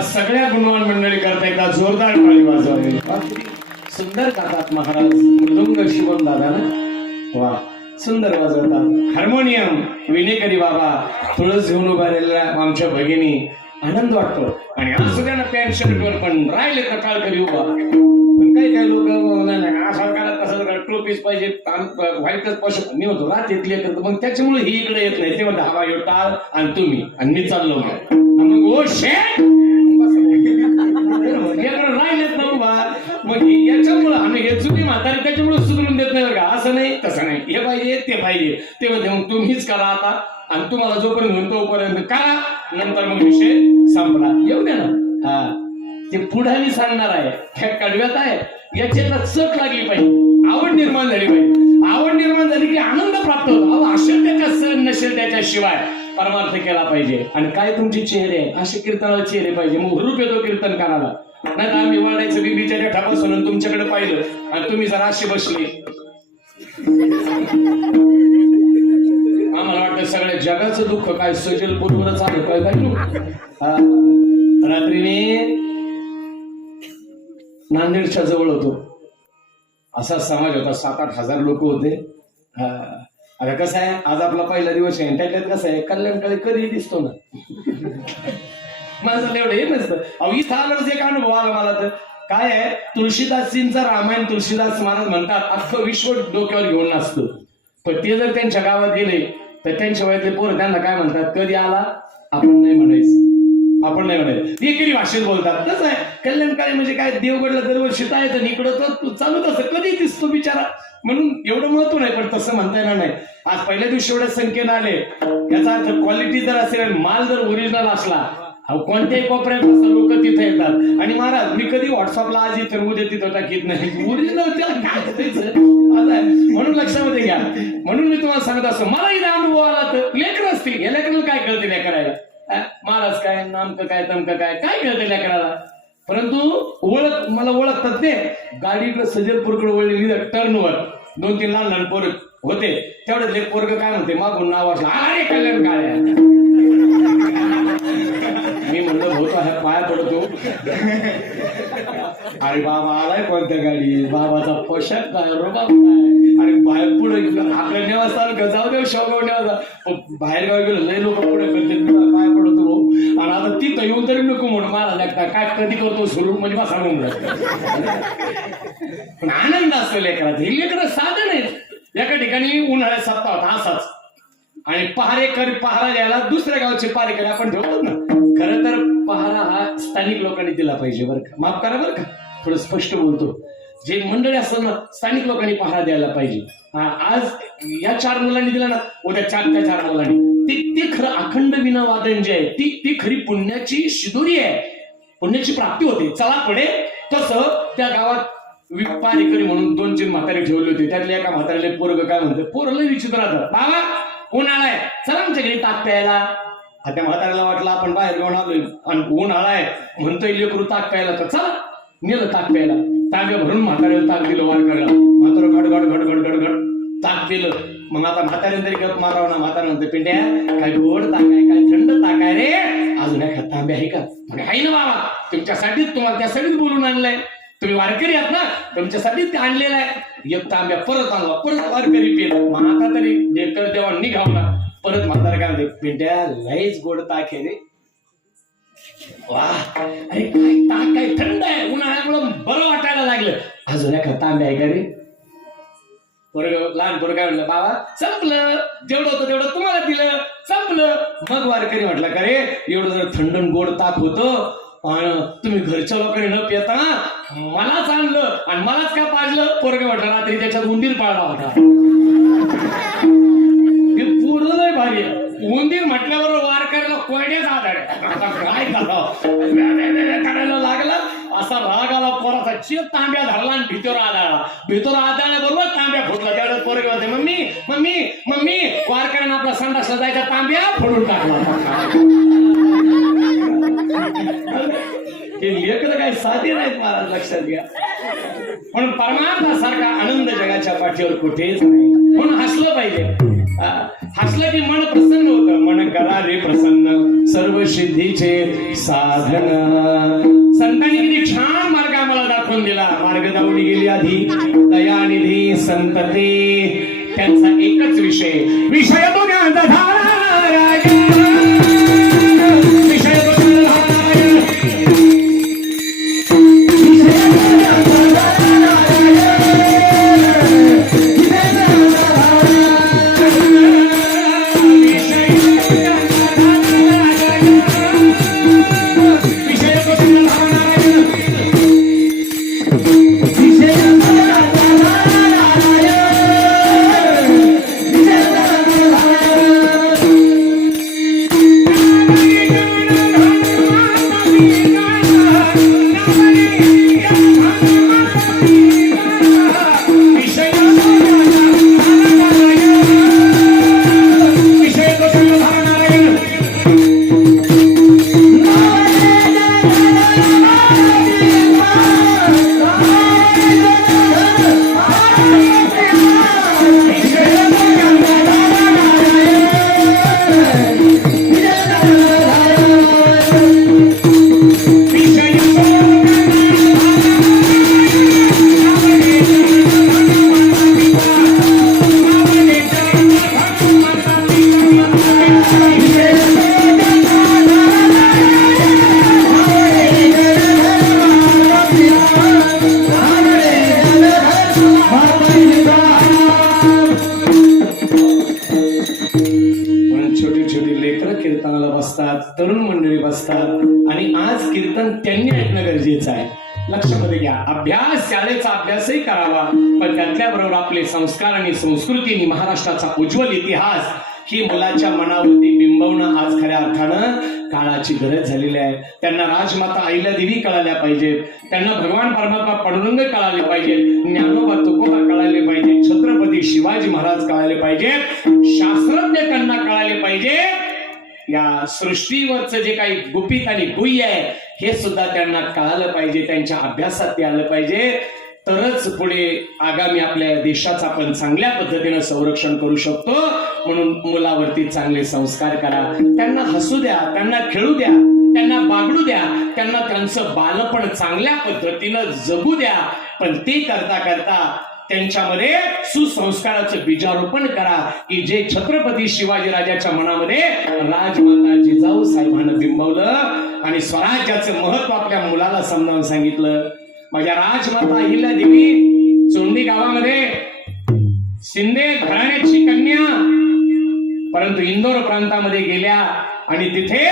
सगळ्या गुणवान मंडळी करता एकदा जोरदार टाळी वाजवावी. सुंदर गातात महाराज मृदुंग शिवम दादा ना, वा सुंदर वाजवतात. हार्मोनियम विनेकरी बाबा, तुळस घेऊन उभा राहिलेल्या आमच्या भगिनी, आनंद वाटतो. आणि आज सगळ्यांना पॅन्ट शर्टवर पण राहिले कटाळ करी उभा. पण काही काही लोक असं करा तसं करा, टोपीच पाहिजे, व्हाईटच पशु मी होतो रात्रीतले करतो. मग त्याच्यामुळे ही इकडे येत नाही. ते म्हणते हवा यो टाळ आणि तुम्ही आणि मी चाललो मग ओ शेट राहिलेत ना उभा. मग याच्यामुळं आम्ही हे चुकी म्हातारी त्याच्यामुळे सुधरून देत नाही बरं का. असं नाही तसं नाही, हे पाहिजे ते पाहिजे ते म्हणते मग तुम्हीच करा आता. आणि तुम्हाला जोपर्यंत म्हणतो तोपर्यंत करा, नंतर मग विषय संपला. येऊ द्या ना. हा ते पुढारी सांगणार आहे, त्या कडव्यात आहे, याच्याला चक लागली पाहिजे, आवड निर्माण झाली पाहिजे. आवड निर्माण झाली की आनंद प्राप्त होतो. अहो असेल त्याच्या सण नसेल त्याच्याशिवाय परमार्थ केला पाहिजे. आणि काय तुमचे चेहरे असे कीर्तनाला चेहरे पाहिजे. मग हुरूप येतो कीर्तन करायला. नाही तर आम्ही वळायचं बिबीच्या रेठा बसून तुमच्याकडे पाहिलं आणि तुम्ही जर अशी बसले, आम्हाला वाटतं सगळ्या जगाचं दुःख काय सजल पूर्वच आलं काय काय. रात्रीने नांदेडच्या जवळ होतो, असा समाज होता, 7-8 हजार लोक होते. आता कसं आहे, आज आपला पहिला दिवस आहे, त्याच्यात कसं आहे कल्याणकडे कधी दिसतो ना. माझं एवढं हे नसतं. अहो इथं आल्यावरच एक अनुभव आला मला. तर काय आहे, तुळशीदासजींचा रामायण तुळशीदास महाराज म्हणतात अख्खं विश्व डोक्यावर घेऊन नाचतं. पण ते जर त्यांच्या गावात गेले तर त्यांच्या वयातले पोरं त्यांना काय म्हणतात, कधी आला, आपण नाही म्हणायचं, आपण नाही म्हणायचं. एकरी भाषेत बोलतात. तसं आहे कल्याणकाळी म्हणजे काय, देवगडला दरवर्षी येतं, इकडं तर चालूच असं कधी दिसतो बिचारा, म्हणून एवढं महत्व नाही. पण तसं म्हणता येणार नाही. आज पहिल्या दिवशी एवढ्या संख्येनं आले, याचा अर्थ क्वालिटी जर असेल, माल जर ओरिजिनल असला अहो कोणत्याही कोपऱ्यात लोक तिथे येतात आणि महाराज मी कधी व्हॉट्सअपला आज इथं उद्या तिथं टाकीत नाही ओरिजिनल त्याला काय करायचं म्हणून लक्षामध्ये घ्या. म्हणून मी तुम्हाला सांगत असतो मला इथे अनुभव आला तर लेकर असतील या लेकराला काय कळते लेकरायला महाराज काय नामकं काय तमकं काय काय कळते लेकराला. परंतु मला ओळखतात ते गाडीकडे सजलपूरकडे वळलेली टर्नवर 2-3 लहान पोरं होते तेवढे लेख पोरग काय म्हणते मागून नाव असलं अरे कल्याण काळ्या मी म्हणलं होतो ह्या पाया पडतो अरे बाबा आलाय कोणत्या गाडी बाबाचा पोशाख काय रोबाब काय अरे बाहेर पुढे आपल्या नेवासा जाऊ दे शेवगाव नेवासा बाहेर गावी गेलो लय लोक पुढे करते पाया पडतो भाऊ आणि आता तिथं येऊन तरी नको म्हणून मला लागता काय कधी करतो सुरू म्हणजे बसा म्हणून पण आनंद असतो लेकरात हे लेकर साधन आहेत. एका ठिकाणी उन्हाळ्यात सप्ताह होता असाच आणि पहारा द्यायला दुसऱ्या गावचे पहारेकरी आपण ठेवतो ना. खरं तर पहारा हा स्थानिक लोकांनी दिला पाहिजे बरं का. माफ करा बरं का थोडं स्पष्ट बोलतो. जे मंडळी असतात ना स्थानिक लोकांनी पहारा द्यायला पाहिजे. आज या 4 मुलांनी दिला ना उद्या त्या 4 मुलांनी ते खरं अखंड विना वादन जे आहे ती खरी पुण्याची शिदोरी आहे पुण्याची प्राप्ती होते. चला पुढे तसं त्या गावात पारेकरी म्हणून 2-3 म्हातारे ठेवले होते. त्यातल्या एका म्हाताऱ्याला पोरग काय म्हणतं पोरला विचित्र राहतं बाबा उन्हाळा आहे चला आमच्या घरी ताक प्यायला. त्या म्हाताऱ्याला वाटलं आपण बाहेर घेऊन आलोय आणि उन्हाळा आहे म्हणतोय लेकरू ताक प्यायला तर चला नेलं ताक प्यायला. तांब्या भरून म्हाताऱ्याला ताक दिलं वारकऱ्याला. म्हातारं घड घड घड घड घड घड ताक दिलं. मग आता म्हाताऱ्याने तरी गप मारावं ना. म्हातारा म्हणते पिंट्या काय गोड ताक आहे काय थंड ताक आहे रे अजून एखाद तांब्या आहे का म्हणजे आहे ना बाबा तुमच्यासाठीच तुम्हाला त्यासाठीच बोलून आणलंय तुम्ही वारकरी आहात ना तुमच्यासाठीच ते आणलेलं आहे. एक तांब्या परत आणला परत वारकरी पेलं. मग आता तरी देकर देवा निघावला परत म्हातारा काय म्हणते पिंट्या लयच गोड ताक आहे रे वा अरे काय ताक काय थंड आहे उन्हाळ्यामुळे बरं वाटायला लागलं अजून एखाद तांब्या आहे का रे. लहान पोरं काय म्हणलं बाबा संपलं जेवढं होतं तेवढं तुम्हाला दिलं संपलं. मग वारकरी म्हटलं का रे एवढं जर थंड गोड ताक होतं तुम्ही घरच्या लोकांनी न पिता मलाच आणलं आणि मलाच काय पाजलं. पोरगं म्हटलं रात्री त्याच्यात उंदीर पाळला होता. हे पूर्ण नाही भारी उंदीर म्हटल्यावर वारकऱ्याला कोयड्याच आधार काय करायला लागला असा राग आला पोराचा चिर तांब्या धरला आणि भीतर आदळल्याबरोबर तांब्या फुटला. त्यावेळेस पोरगे होते मम्मी मम्मी मम्मी वारकऱ्यानं आपला संडासला जायचा तांब्या फोडून टाकला. हे लेकर काय साधे नाहीत महाराज लक्षात घ्या. म्हणून परमार्थासारखा आनंद जगाच्या पाठीवर कुठेच नाही. म्हणून हसलं पाहिजे. हसलं की मन प्रसन्न होतं. मन करा रे प्रसन्न सर्व सिद्धीचे साधन. संतांनी किती छान मार्ग आम्हाला दाखवून दिला. मार्ग दावणी गेली आधी दयानिधी संतते त्यांचा एकच विषय तो तरुण मंडळी बसतात आणि आज कीर्तन त्यांनी ऐकणं गरजेचं आहे. लक्षामध्ये घ्या अभ्यास शाळेचा अभ्यासही करावा पण त्यातल्या बरोबर आपले संस्कार आणि संस्कृती आणि महाराष्ट्राचा उज्ज्वल इतिहास ही मुलाच्या मनावरती बिंबवणं आज खऱ्या अर्थानं काळाची गरज झालेली आहे. त्यांना राजमाता अहिल्यादेवी कळाल्या पाहिजेत, त्यांना भगवान परमात्मा पांडुरंग कळाले पाहिजेत, ज्ञानोबा तुकोबा कळाले पाहिजे, छत्रपती शिवाजी महाराज कळाले पाहिजेत, शास्त्रज्ञ त्यांना कळाले पाहिजे. या सृष्टीवरचं जे काही गुपित आणि गुह्य आहे हे सुद्धा त्यांना कळालं पाहिजे, त्यांच्या अभ्यासात ते आलं पाहिजे. तरच पुढे आगामी आपल्या देशाचं आपण चांगल्या पद्धतीनं संरक्षण करू शकतो. म्हणून मुलावरती चांगले संस्कार करा, त्यांना हसू द्या, त्यांना खेळू द्या, त्यांना बागडू द्या, त्यांना त्यांचं बालपण चांगल्या पद्धतीनं जगू द्या. पण ते करता करता त्यांच्यामध्ये सुसंस्काराचं बीजारोपण करा की जे छत्रपती शिवाजी राजाच्या मनामध्ये राजमाता जिजाऊ साहेबांना बिंबवलं आणि स्वराज्याचं महत्व आपल्या मुलाला समजावून सांगितलं. माझ्या राजमाता अहिल्यादेवी चोंडी गावामध्ये शिंदे घराण्याची कन्या, परंतु इंदोर प्रांतामध्ये गेल्या आणि तिथे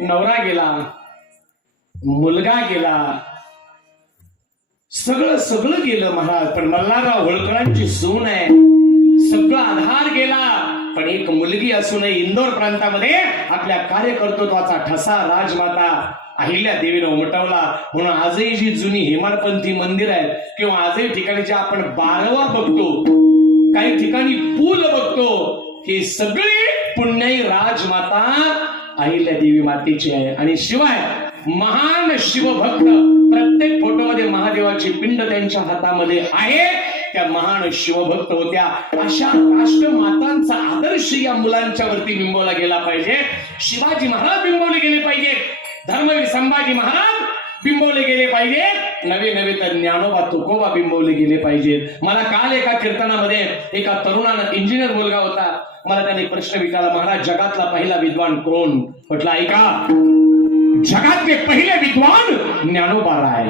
नवरा गेला, मुलगा गेला, सगळं गेलं महाराज. पण मल्हारराव होळकरांची सून आहे, सगळा आधार गेला. पण एक मुलगी असूनही इंदोर प्रांतामध्ये आपल्या कार्यकर्तृत्वाचा ठसा राजमाता अहिल्यादेवीनं उमटवला. म्हणून आजही जी जुनी हेमाडपंथी मंदिर आहेत किंवा आजही ठिकाणी जे आपण बारवा बघतो, काही ठिकाणी पूल बघतो, हे सगळे पुण्याई राजमाता अहिल्यादेवी मातेची आहे. आणि शिवाय महान शिवभक्त, प्रत्येक फोटोमध्ये महादेवाची पिंड त्यांच्या हातामध्ये आहे, त्या महान शिवभक्त होत्या. अशा राष्ट्रमातांचा आदर्श या मुलांच्या वरती बिंबवला गेला पाहिजे. शिवाजी महाराज बिंबवले गेले पाहिजे, धर्मवीर संभाजी महाराज बिंबवले गेले पाहिजेत, नवे नवे तर ज्ञानोबा तुकोबा बिंबवले गेले पाहिजेत. मला काल एका कीर्तनामध्ये एका तरुणानं, इंजिनियर मुलगा होता, मला त्याने प्रश्न विचारला, महाराज जगातला पहिला विद्वान कोण? म्हटलं ऐका, जगातले पहिले विद्वान ज्ञानोबा राय,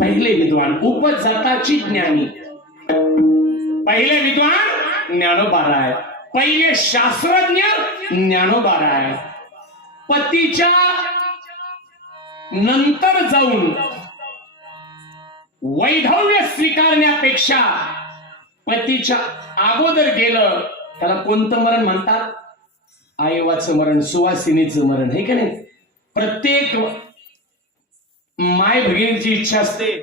पहिले विद्वान, उपजाताची ज्ञानी, पहिले विद्वान ज्ञानोबा राय, पहिले शास्त्रज्ञ ज्ञानोबा राय. पतीच्या नंतर जाऊन वैधव्य स्वीकारण्यापेक्षा पतीच्या अगोदर गेलं त्याला कोणतं मरण म्हणतात? आईवाचं मरण, सुवासिनीचं मरण, है का नाही? प्रत्येक माय भगिनीची इच्छा असते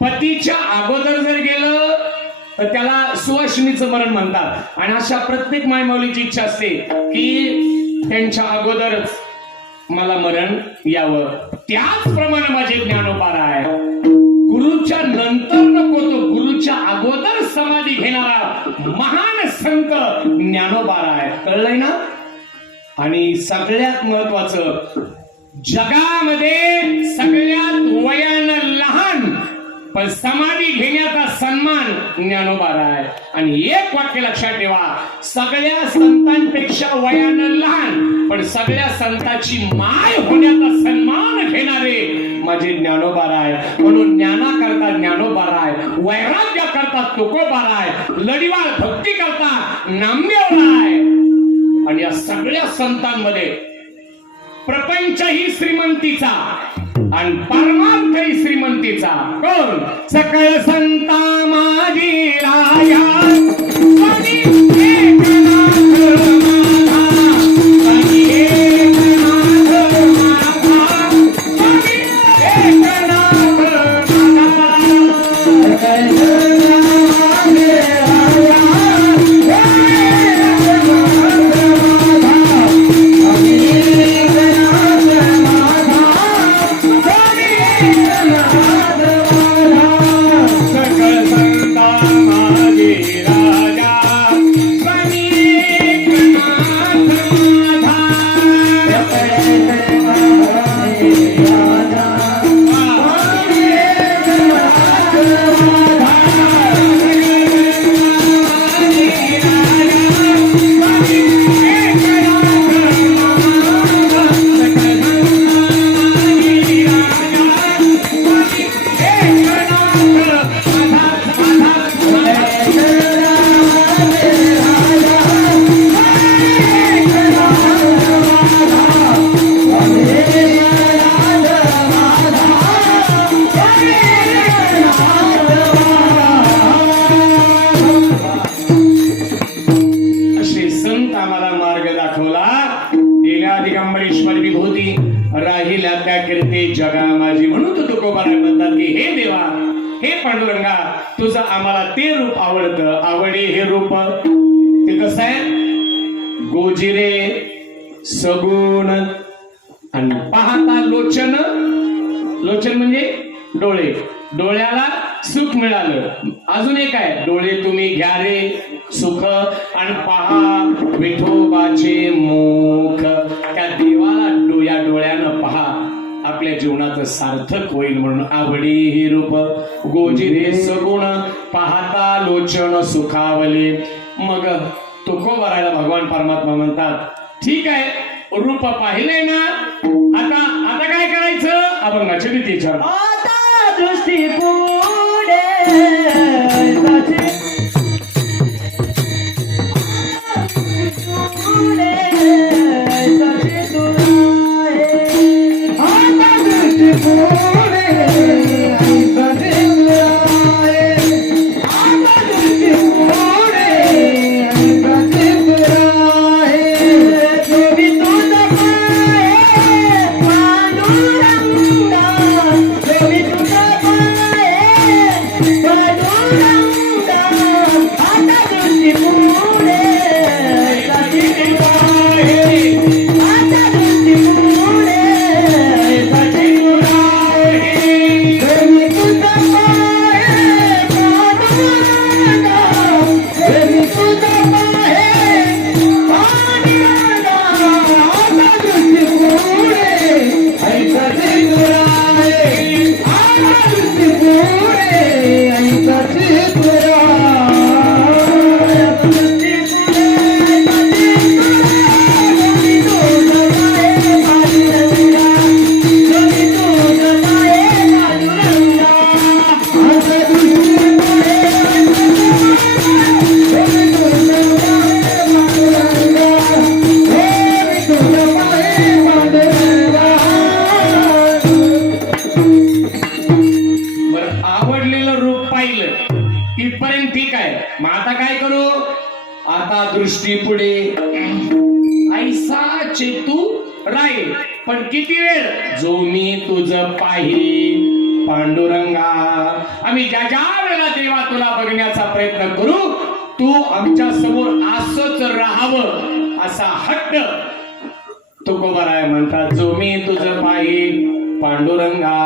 पतीच्या अगोदर जर गेलं तर त्याला सुवासिनीचं मरण म्हणतात. आणि अशा प्रत्येक मायमाऊलीची इच्छा असते की त्यांच्या अगोदरच मला मरण यावं. त्याचप्रमाणे माझे ज्ञानोबा राय, गुरुच्या नंतर नको तो गुरुच्या अगोदर समाधी घेणारा महान संत ज्ञानोबा राय. कळलंय ना? आणि सगळ्यात महत्वाचं, जगामध्ये सगळ्यात वयानं लहान पण समाधी घेण्याचा सन्मान ज्ञानोबा राय. आणि एक वाक्य लक्षात ठेवा, सगळ्या संतांपेक्षा वयानं लहान पण सगळ्या संतांची माय होण्याचा सन्मान घेणारे माझे ज्ञानोबा राय. म्हणून ज्ञाना करता ज्ञानोबा राय, वैराग्य करता तुकोबा राय, लढीवाळ भक्ती करता नामदेव राय. आणि या सगळ्या संतांमध्ये प्रपंच ही श्रीमंतीचा आणि परमार्थ ही श्रीमंतीचा कोण? सकळ संता माझी राया, आणि एकनाथ माझा, आणि एकनाथ माझा, दिगंबरेश्वर विभूती राहिल्या त्या कीर्ती जगा माझी. म्हणून तो तुकोबाराय म्हणतात की हे देवा, हे पांडुरंगा, तुझं आम्हाला ते रूप आवडतं. आवडे हे रूप ते कसं आहे? गोजिरे सगुण आणि पाहता लोचन. लोचन म्हणजे डोळे. डोळ्याला सुख मिळालं. अजून एक आहे, डोळे तुम्ही घ्या रे सुख आणि पहा विठोबाचे मुख. त्या देवाला या डोळ्यानं पहा, आपल्या जीवनाचं सार्थक होईल. म्हणून आवडी हे रूप गोजिरे सगुण पाहता लोचन सुखावले. मग तुकोबारायला भगवान परमात्मा म्हणतात, ठीक आहे, रूप पाहिले ना, आता काय करायचं? अभंगाच्या रीतीच्या आता दृष्टी पुढे दृष्टी पुढे ऐसा चेतू राहील. पण किती वेळ? जो मी तुझं पाही पांडुरंगा. आम्ही ज्या ज्या वेळेला देवा तुला बघण्याचा प्रयत्न करू, तू आमच्या समोर असंच राहावं असा हट्ट तुकोबाराय म्हणतात. जो मी तुझं पाही पांडुरंगा.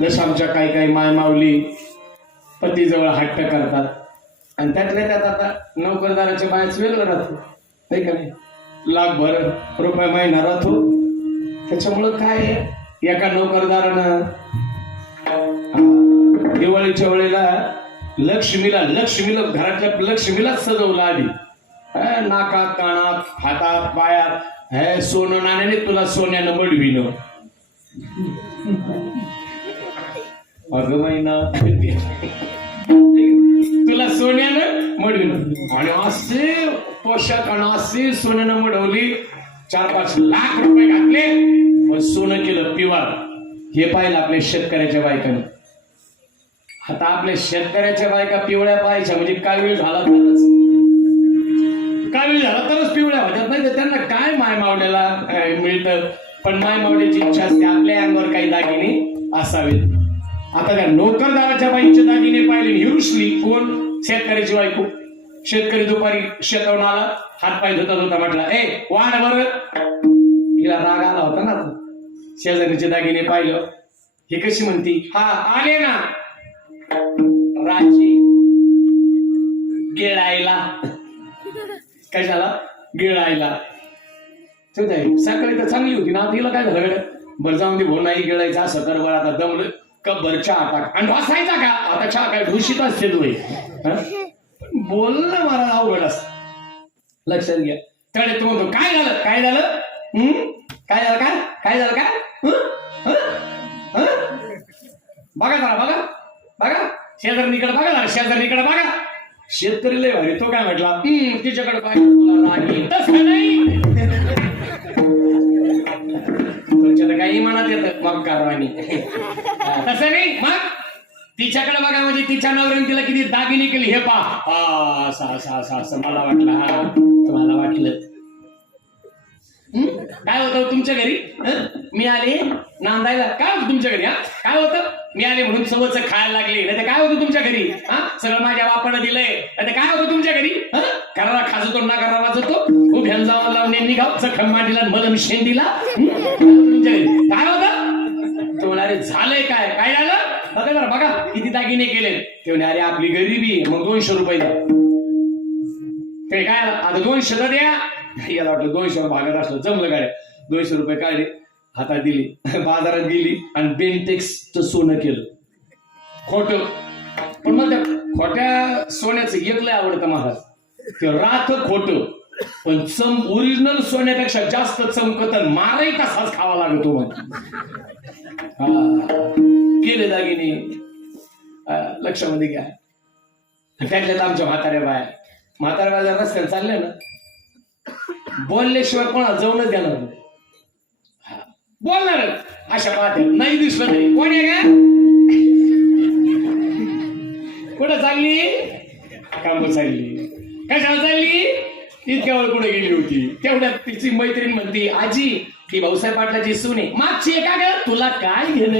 जसं आमच्या काही काही मायमाऊली पतीजवळ हट्ट करतात, आणि त्यातल्या त्यात आता नोकरदाराच्या बायाच वेगळं राहतो, नाही का नाही? लाखभर रुपये महिना राहतो. त्याच्यामुळं काय, एका नोकरदारानं दिवाळीच्या वेळेला लक्ष्मीला घरातल्या लक्ष्मीला सजवलं आधी. नाकात, कानात, हातात, पायात हे सोनं नाण्याने तुला सोन्यानं मडविलं. अगं महिना तुला सोन्यानं मडविलं. आणि असे पोशाख आणि असे सोन्यानं मडवली. 4-5 लाख रुपये घातले, मग सोनं केलं पिवाळ. हे पाहिलं आपल्या शेतकऱ्याच्या बायकांनी. आता आपल्या शेतकऱ्याच्या बायका पिवळ्या पाहायच्या म्हणजे कावीळ झाला तरच पिवळ्या होत्यात. नाही तर त्यांना काय मायमावड्याला मिळतं. पण मायमावड्याची इच्छा असते आपल्या अंगावर काही दागिने असावेत. आता त्या नोकरदाराच्या बाईचे दागिने पाहिले, हिरुसली. कोण? शेतकऱ्याची बायको. शेतकरी दुपारी शेतावरून आला, हात पाय धुता धुता म्हटला, ए वाढ बरं. हिला राग आला होता ना. शेजारीचे दागिने पाहिलं, ही कशी म्हणती, हा आले ना राजी गिळायला. कशाला? गिळायला. सकाळी तर चांगली होती ना, तिला काय झालं गड्या? बरं जाऊन दे भाऊ, नाही गिळायचं असं कर बरं. आता दमलं कब्बर चहा टाक आणि वाचायचा का? आता चहा काय ढुशीत असते तू. बोलणं मला अवघड असत. लक्षात घ्या. त्याकडे तू म्हणतो काय झालं काय झालं काय झालं काय काय झालं काय बघा जरा बघा बघा शेजारणीकडे बघा जरा शेजारणीकडे बघा. शेतकरी लय भारी. तो काय म्हटला? तिच्याकडे पाहिजे तुला रागी. तसं नाही, तुमच्या काही मनात येत मग कारवानी. तसं नाही. मग तिच्याकडे बघा म्हणजे तिच्या नवऱ्याने तिला किती दागिने केली हे पहा. असं असं असं असं मला वाटलं. हा तुम्हाला वाटलं. काय होतं तुमच्या घरी? मी आले नांदायला, काय होतं तुमच्या घरी? काय होतं? मी आले म्हणून सवच खायला लागले, नाही तर काय होतं तुमच्या घरी? सगळं माझ्या बापानं दिलंय, नाही तर काय होतं तुमच्या घरी? करारा खाजतो ना करारा वाजतो, उभ्यान जाऊन लावणे निघाव जखम मांडीला मलम शेंडीला. तुमच्या घरी काय होतं? तो अरे झालंय काय? काय झालं? बघा बघा किती दागिने केले. ते अरे आपली गरिबी, मग 200 रुपये द्या. ते काय आता 200 तर द्या. याला वाटलं 200 भागात असलं, जमलं गाड्या. 200 रुपये काढले, हातात दिली, बाजारात गेली आणि बेंटेक्सचं सोनं केलं. खोटं. पण मग त्या खोट्या सोन्याचं एक लय आवडतं महाराज. ते रात खोटं पण ओरिजिनल सोन्यापेक्षा जास्त चमकत, माराही तसाच खावा लागतो. मग केले दागिने, लक्षामध्ये घ्या. त्याच्यात आमच्या म्हाताऱ्या बाजार रस्त्याने चालले ना, बोलल्याशिवाय कोणा जाऊनच देणार नाही. बोलणार अशा पाहत्या, नाही दिसलं नाही कोण आहे का? कुठं चालली? काम चालली. कशाला चालली? इतक्या वेळ कुठे गेली होती? तेवढ्यात तिची मैत्रीण म्हणती, आजी ती भाऊसाहेब पाटलाची सून आहे. मागची आहे का ग? तुला काय घेणं?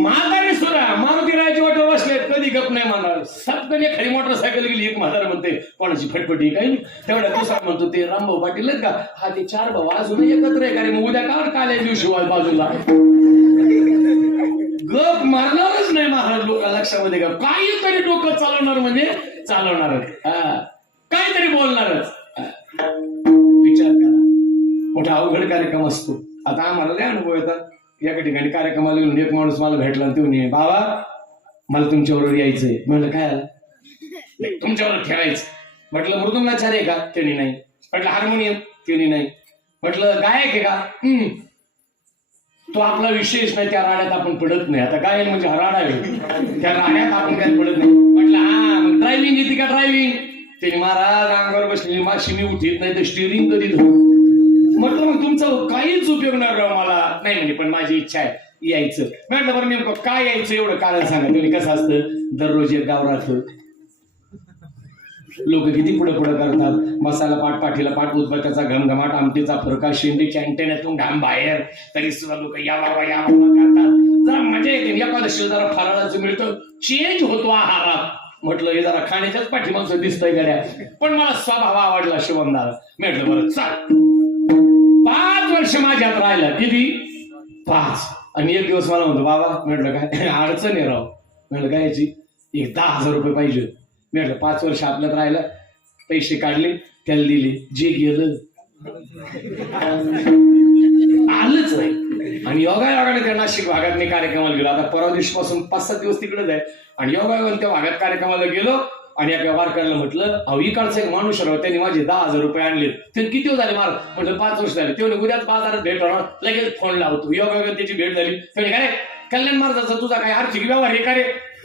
म्हातारी सुरा मारुती राजाची वाटेवर बसले, कधी गप नाही मानणार. सत्याने खरी मोटरसायकल गेली. एक म्हातारा म्हणते कोणाची फटफटी काही नाही. तेवढ्या दुसरा म्हणतो ते रामभाऊ पाटील का? हा ते 4 भाऊ अजून एकत्र आहे का रे? मग उद्या का काल्या दिवशी बाजूला गप मारणारच नाही महाराज. लोक लक्षामध्ये का काहीतरी डोकं चालवणार म्हणजे चालवणारच, काहीतरी बोलणारच. विचार करा, मोठा अवघड कार्यक्रम असतो. आता आम्हाला लय अनुभव येतात. एका ठिकाणी कार्यक्रमाला गेलो, एक माणूस मला भेटला, ते म्हणे बाबा मला तुमच्याबरोबर यायचंय. म्हणलं काय आलं? तुमच्याबरोबर खेळायचं. म्हटलं मृदुंगाचार्य आहे का? त्यांनी नाही. म्हटलं हार्मोनियम? त्यांनी नाही. म्हटलं गायक आहे का? तो आपला विशेष नाही, त्या राड्यात आपण पडत नाही. आता गायन म्हणजे हा राडा आहे, त्या राड्यात आपण काय पडत नाही. म्हटलं हा मग ड्रायव्हिंग येते का? ड्रायव्हिंग? त्यांनी महाराज अंगावर बसलेली माशी मी उठीत नाही तर स्टिअरिंग कधी धरू. म्हटलं मग तुमचा काहीच उपयोग नाही राव मला. नाही म्हणजे पण माझी इच्छा आहे यायचं. म्हटलं बरं नेमकं काय यायचं एवढं कारण सांगा. तुम्ही कसं असतं, दररोज एक गाव राहतं, लोक किती पुढे पुढे करतात. मसाला पाठ, पाठीला पाठ, उदबत्याचा घमघमाट, आमटीचा फरका, शेंडीच्या अँटेन्यातून घाम बाहेर, तरी सुद्धा लोक यावा करतात. जरा मजा येते. एकादशी जरा फराळाचं मिळतं, चेंज होतो आहारात. म्हटलं हे जरा खाण्याच्याच पाठीमागचं दिसतंय गड्या, पण मला स्वभाव आवडला शुभमदार. म्हटलं बरं चाल. 5 वर्ष माझ्यात राहिलं. किती? 5. आणि एक दिवस मला म्हणतो बाबा, म्हटलं काय अडचण आहे राव. म्हटलं काय याची? एक 10,000 रुपये पाहिजे. म्हटलं 5 वर्ष आपल्यात राहिलं, पैसे काढले, त्याला दिले, जे गेलं आलंच नाही. आणि योगायोगाने त्या नाशिक भागात मी कार्यक्रमाला गेलो. आता परवा दिवशीपासून 5-7 दिवस तिकडेच आहे. आणि योगायोगाने त्या भागात कार्यक्रमाला गेलो आणि एका वारकऱ्याला म्हटलं अहो इकडचा एक माणूस राव, त्यांनी माझे 10,000 रुपये आणले. ते किती झाले मार? म्हटलं 5 वर्ष झाले. ते उद्याच बाजारात भेट होणार, लगेच फोन लावतो. योगायोग त्याची भेट झाली. ते काय कल्याण महाराजाचा तुझा काय आर्थिक व्यवहार हे का रे?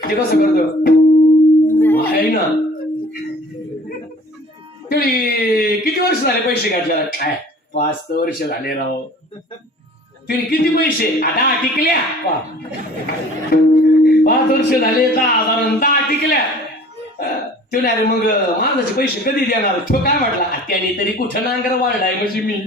ते कसं करतो आहे ना. तुम्ही किती वर्ष झाले पैसे घातले? काय 5 वर्ष झाले राव. तुम्ही किती पैसे? आता टिकल्या. 5 वर्ष झाले, 10,000 10 टिकल्या. तुम्ही अरे मग माझ्याचे पैसे कधी देणार? तो काय म्हटला, त्याने तरी कुठं नांगर वाढलाय म्हणजे मी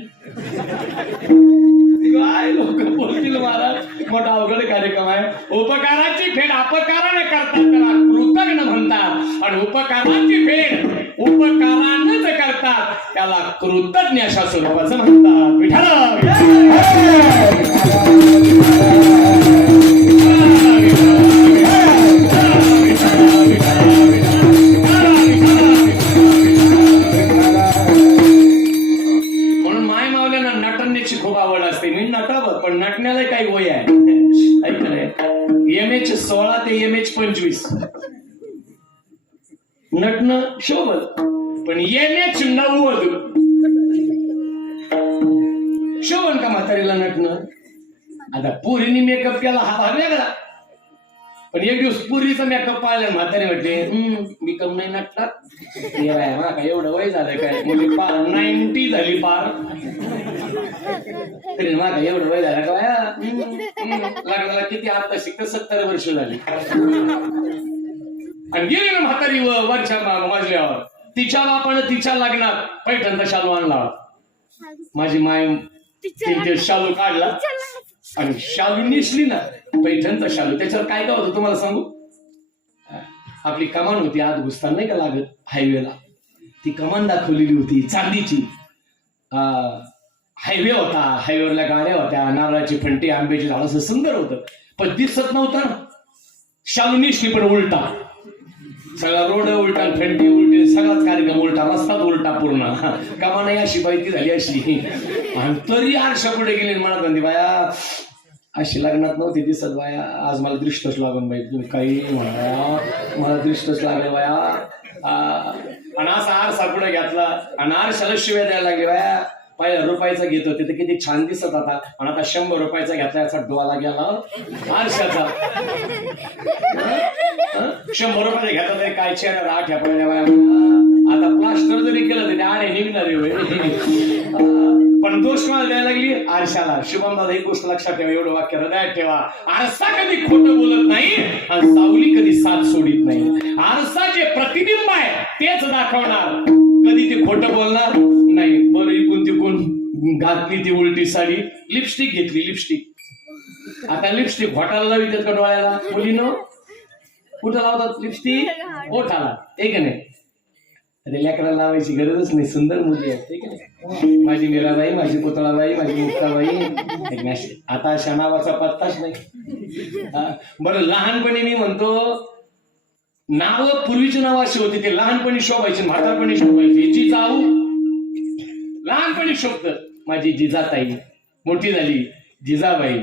काय लोक बोलतील महाराज. मोठा अवघड कार्यक्रम आहे. उपकाराची फेड अपकाराने करतात त्याला कृतज्ञ म्हणतात, आणि उपकाराची फेड उपकारानच करतात त्याला कृतज्ञ अशा स्वरूपाचं म्हणतात. म्हणून माय मावल्याला नटण्याची खूप आवड असते. मी नटावं, पण नटण्याला काही वय आहे. MH 16 ते MH 25 नटणं शोभत, पण MH 90 शोभन का म्हातारीला नटणं? आता पुरीनी मेकअप केला हा वेगळा, पण एक दिवस पुरीचा मेकअप पाहिला, म्हातारी म्हटले मी कम नाही नटणार. काय एवढं वय झालंय काय? म्हणजे 90 झाली पार. तरी माझा एवढं वय झालं काय? लग्नाला किती आता शिकत 70 वर्ष झाली. आणि गेली ना म्हातारी वरच्या मजल्यावर. तिच्या बापानं तिच्या लग्नात पैठणचा शालू आणला. माझी माय तिने शालू काढला आणि शालू नेसली ना, पैठणचा शालू. त्याच्यावर काय काय होतं तुम्हाला सांगू. आपली कमान होती आत घुसताना नाही का लागत हायवेला, ती कमान दाखवलेली होती चांदीची. हायवे होता, हायवेवरल्या गाड्या होत्या, नारळाची फंटी, आंब्याची झाड, असं सुंदर होतं. पण दिसत नव्हतं ना. शालू नेसली पण उलटा, सगळा रोड उलटा, फंटी उलटी, सगळाच कार्यक्रम उलटा, रस्ताच उलटा पूर्ण. कमानाही अशी बाई ती झाली अशी. आणि तरी आरशा पुढे गेली मला म्हणते, बाया अशी लग्नात नव्हती दिसत बाया, आज मला दृष्टच लागून बाई, तुम्ही काही म्हणा, मला दृष्टच लागेल बाया. आणि असा आरसा पुढे घेतला आणि आरशाला शिव्या द्यायला लागली. बाया पहिल्या रुपयाचा घेत होते तर किती छान दिसत होता, आणि आता 100 रुपयाचा घेतला, याचा डोळा गेला आरशाचा. 100 रुपयाचा घेतला तरी काय चेहरा आठ्या पडल्या बाया. आता प्लास्टर जरी केलं तरी आडे निघणार आहे. पण दोष मला द्यायला लागली आरशाला. शुभम दादा एक गोष्ट लक्षात ठेवा, एवढं वाक्य हृदयात ठेवा. आरसा कधी खोटं बोलत नाही आणि सावली कधी साथ सोडित नाही. आरसा जे प्रतिबिंब आहे तेच दाखवणार, कधी ते खोटं बोलणार नाही. बरं इकून तिकून घातली ती उलटी साडी, लिपस्टिक घेतली. लिपस्टिक आता लिपस्टिक घोटाला लावी का डोळ्याला मुलीनं? कुठं लावतात लिपस्टिक? ओठाला, एक नाही. अरे लेकराला लावायची गरजच नाही, सुंदर मुली असते की नाही. माझी मीराबाई, माझी पुतळाबाई, माझी मुक्ताबाई, आता अशा नावाचा पत्ताच नाही. बरं लहानपणी मी म्हणतो नाव, पूर्वीची नाव अशी होती, ते लहानपणी शोभायची, म्हातारपणी शोभायची. जिजाऊ लहानपणी शोभत, माझी जिजाताई, मोठी झाली जिजाबाई,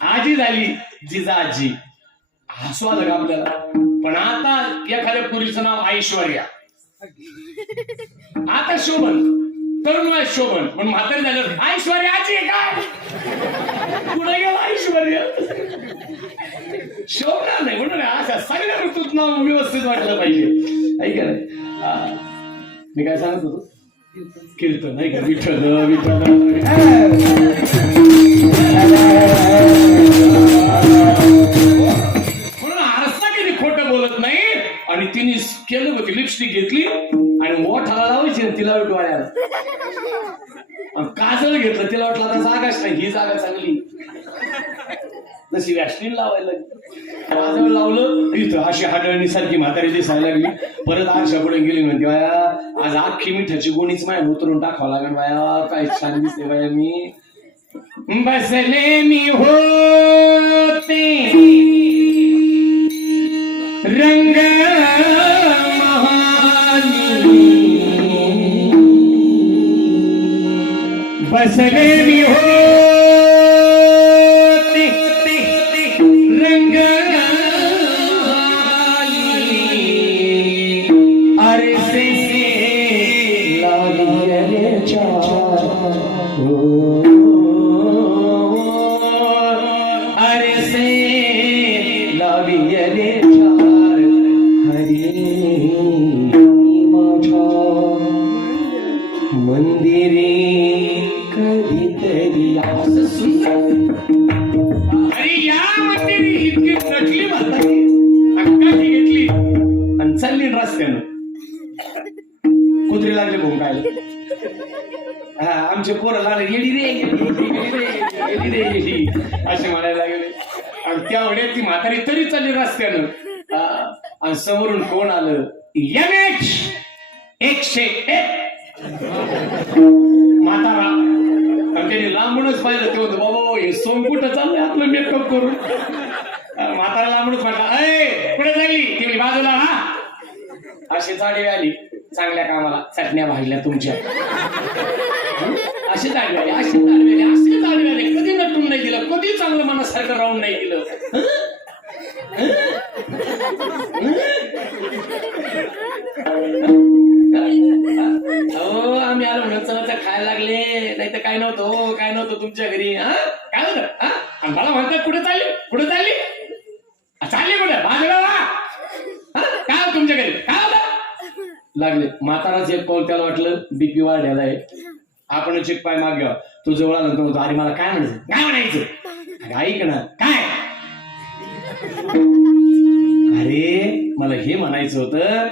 आजी झाली जिजाजी, हसू आलं का आपल्याला. पण आता एखाद्या पुरीचं नाव ऐश्वर्या, आता शोभन, तरुण वयात शोभन, पण म्हातारी झालं ऐश्वर्या आजी काय पुढे गेला ऐश्वर्या, शोभणार नाही. म्हणून अशा सगळ्या ऋतूत नाव व्यवस्थित वाटलं पाहिजे, ऐका नाही. मी काय सांगत होतो, कीर्तन नाही का, विठ्ठल विठ्ठल. म्हणून आरसा कधी खोटं बोलत नाही. आणि तिने केलं होती, लिपस्टिक घेतली आणि ओठाला लावायची, तिला डोळ्याला काजळ घेतलं, तिला वाटलं आता जागाच नाही, ही जागा चांगली, जशी वॅस्टिन लावायला काजळ लावलं, इथं अशी हाडळणी सारखी म्हातारी दिसायला लागली. परत आरशा पुढे गेली, म्हणते बाया आज अख्खी मिठाची गोणीच माय उतरून टाकावं लागेल बाया, काय छान दिसते बाया मी. बसले मी होते रंग बसले मी होते रंग अरसे लागे अरसे लागे मंदिरे कधीतरी असं सुंदर. अरे या मंदिरी इतकी नटली म्हातारी, अक्काची घेतली आणि चालली रस्त्यानं. कुत्री लागले भोंगायला. हा आमचे पोरं लागले गेली रे गेली रे गेली असे म्हणायला लागले. आणि त्यावेळेस ती म्हातारी तरी चालली रस्त्यानं. आणि समोरून कोण आलं, MH 101 म्हातारा. आणि त्यांनी लांबूनच पाहिलं, ते होतं बाबा हे सोम कुठं चाललंय आपलं मेकअप करून. म्हातारा लांबूनच म्हटलं, अय कुठे चालली? ती बाजूला. हा अशी जाडी आली चांगल्या कामाला, चटण्या भाजल्या तुमच्या. अशी जाडी आली, अशी जाडी आली, अशी जाडी आली. कधी नटून नाही दिलं, कधी चांगलं मनासारखं राहून नाही दिलं. हो आम्ही आलो म्हणून चला खायला लागले, नाही तर काय नव्हतं. हो काय नव्हतं तुमच्या घरी. हा काय होतं? हा मला म्हणतात कुठे चालली कुठे चालली चालली कुठे बाजूला काय होतं तुमच्या घरी काय होतं लागले. म्हाताराच एक पाऊल, त्याला वाटलं बीपी वाढलेला आहे, आपणच एक पाय माग घ्यावा. तू जवळ आला नंतर होतो, अरे मला काय म्हणायचं काय म्हणायचं ऐक ना काय. अरे मला हे म्हणायचं होतं,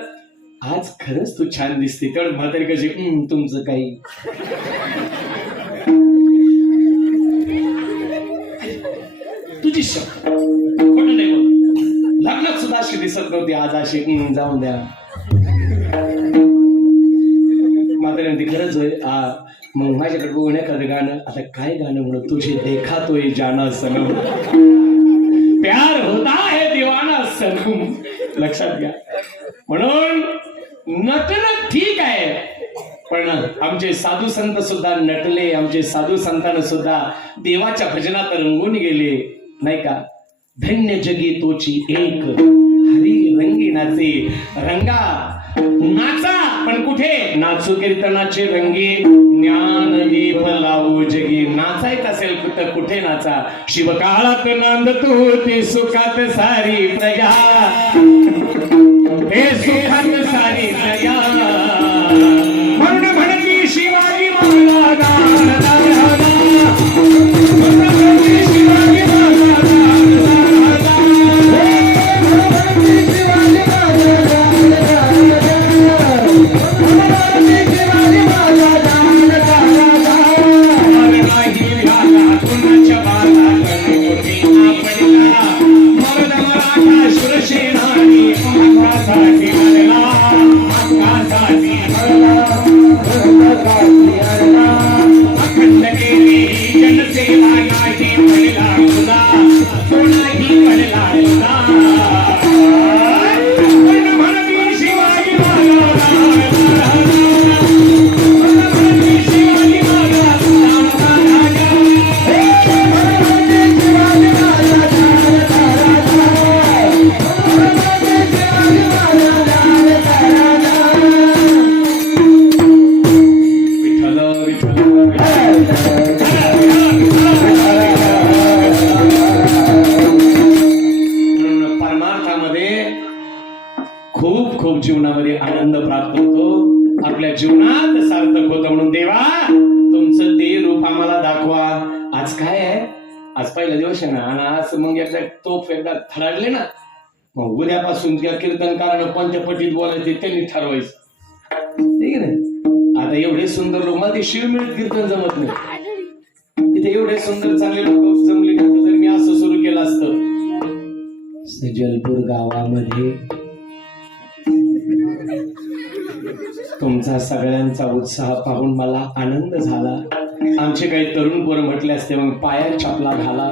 आज खरंच तू छान दिसते. तेवढं म्हातारी कशी तुमचं काही तुझी शक खोटं नाही बोल. लग्नात सुद्धा अशी दिसत नव्हती, आज अशी जाऊन द्या. म्हातारी म्हणते खरंच होय. मग माझ्याकडे बघून एखादं गाणं. आता काय गाणं म्हणून तुझे देखा तोय जाना सनम, प्यार होता है दीवाना सनम. लक्षात घ्या. म्हणून नटणं ठीक आहे, पण आमचे साधू संत सुद्धा नटले. आमचे साधू संतांना सुद्धा देवाच्या भजनात रंगून गेले, नाही का. धन्य जगी तोची एक, हरी रंगी नाचे. रंगा नाचा, पण कुठे नाचू कीर्तनाचे रंगी. ज्ञानदीप लावू जगी. नाचायचं असेल तर कुठे नाचा. शिवकाळात नांदतो ते सुखात सारी प्रजा, हे सुखात सारी प्रजा. म्हणती शिवाजी जीवनामध्ये आनंद प्राप्त होतो, आपल्या जीवनात सार्थक होतं. म्हणून देवा तुमचं ते रूप आम्हाला दाखवा. आज काय आहे, आज पहिला दिवस आहे ना, आणि आज मग एकदा तोफ एकदा थराडले ना, मग उद्यापासून त्या कीर्तनकारानं पंचपटीत बोलायचे त्यांनी ठरवायचं, ठीक आहे ना. आता एवढे सुंदर लोक, मला ते शिवमिळत कीर्तन जमत नाही. इथे एवढे सुंदर चांगले लोक जमले नसते जर मी असं सुरू केलं असतं. सजलपूर गावामध्ये तुमचा सगळ्यांचा उत्साह पाहून मला आनंद झाला. आमचे काही तरुण पोरं म्हटले असते मग पायात चपला घाला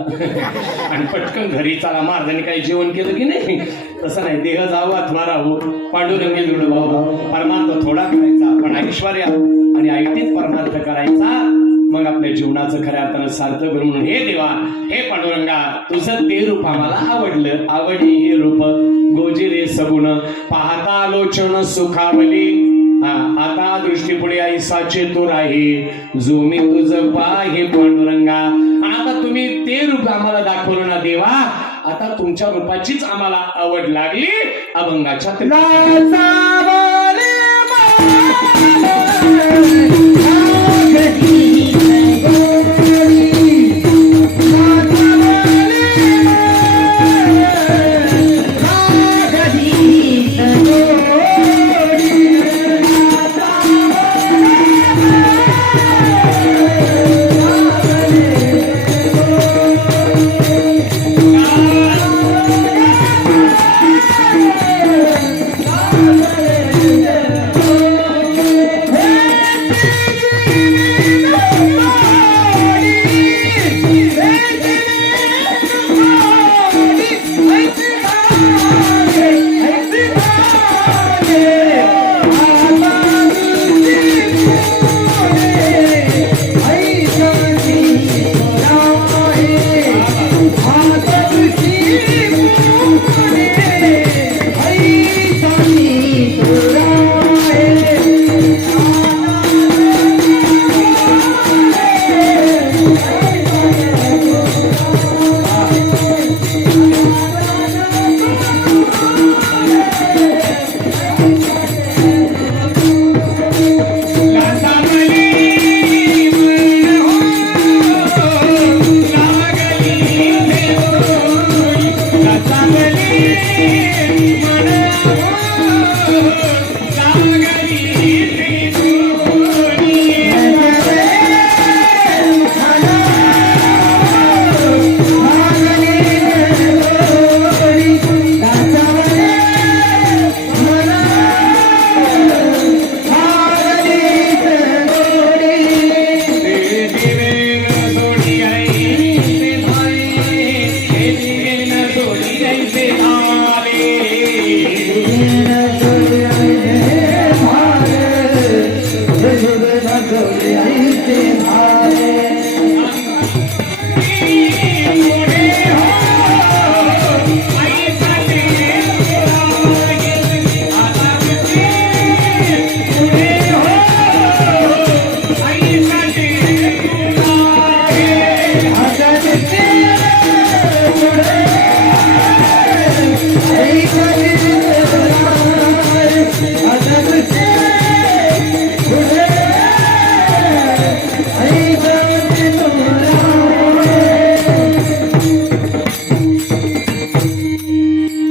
आणि पटकन घरी चला. महाराजांनी काही जेवण केलं की नाही, तसं नाही. देह जावं अथवा राहू, पांडुरंगी जुळवावं. परमार्थ थोडा करायचा, पण ऐश्वर्या आणि ऐटीत परमार्थ करायचा, मग आपल्या जीवनाचं खऱ्या अर्थानं सार्थक होईल. म्हणून हे देवा, हे पांडुरंगा, तुझं ते रूप आम्हाला आवडलं. आवडली हे रूप गोजिरे सगुण, पाहता लोचन सुखावली. आता दृष्टी पुढे ऐसा चेतुर आहे, जो मी तुझं पाहे पांडुरंगा. आता तुम्ही ते रूप आम्हाला दाखवलं ना देवा, आता तुमच्या रूपाचीच आम्हाला आवड लागली. अभंगाच्या ऐसे हारे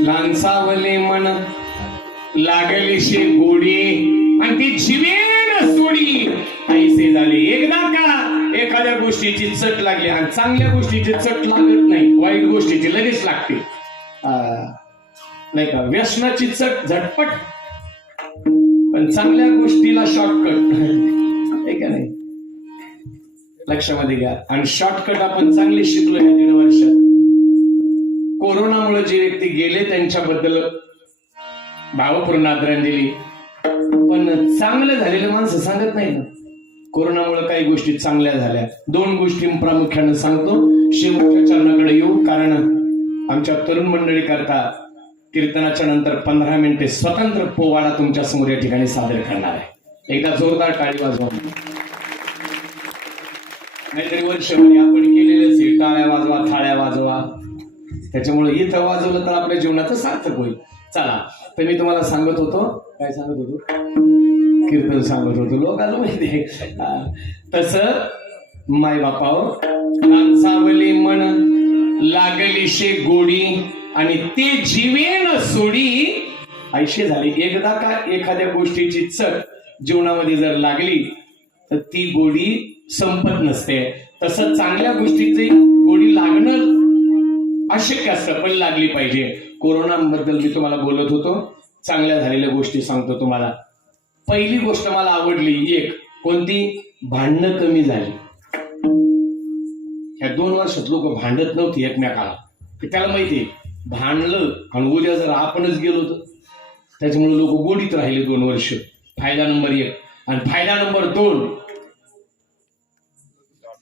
लांसावले मन लागलीशी गोडी आणि ती जीवेन सोडी ऐसे झाले. एकदा का एखाद्या गोष्टीची चट लागली आणि चांगल्या गोष्टीची चट लागत नाही, वाईट गोष्टीची लगेच लागते. नाही का, व्यसनाची चट झटपट, पण चांगल्या गोष्टीला शॉर्टकट आहे का नाही, लक्षामध्ये घ्या. आणि शॉर्टकट आपण चांगले शिकलो या 1.5 वर्षात. कोरोनामुळे जे व्यक्ती गेले त्यांच्याबद्दल भावपूर्ण आदरांजली, पण चांगलं झालेलं माणसं सांगत नाही ना. कोरोनामुळे काही गोष्टी चांगल्या झाल्या. 2 गोष्टी प्रामुख्याने सांगतो, शेवटच्या चरणाकडे येऊ. कारण आमच्या तरुण मंडळी करता कीर्तनाच्या नंतर 15 मिनिटे स्वतंत्र पोवाडा तुमच्या समोर या ठिकाणी सादर करणार आहे. एकदा जोरदार टाळी वाजवा. नाहीतरी वर्षभरी आपण केलेलंच आहे, टाळ्या वाजवा, थाळ्या वाजवा. त्याच्यामुळे इथं वाजवलं तर आपल्या जीवनाचं सार्थक होईल. चला, तर मी तुम्हाला सांगत होतो, काय सांगत होतो, कीर्तन सांगत होतो. लोकांना माहिती तसं माय बापावर लांचावली मन लागलीशे गोडी आणि ते जीवेन सोडी ऐशे झाली. एकदा का एखाद्या गोष्टीची चट जीवनामध्ये जर लागली तर ती गोडी संपत नसते. तसं चांगल्या गोष्टीची गोडी लागणं अशक्य असतं, पण लागली पाहिजे. कोरोनाबद्दल मी तुम्हाला बोलत होतो, चांगल्या झालेल्या गोष्टी सांगतो तुम्हाला. पहिली गोष्ट मला आवडली एक, कोणती? भांडणं कमी झाली. ह्या 2 वर्षात लोक भांडत नव्हती एकमेकाला. त्याला माहिती भांडलं आणि उद्या जर आपणच गेलो तर, त्याच्यामुळे लोक गोडीत राहिले 2 वर्ष. फायदा नंबर 1. आणि फायदा नंबर 2,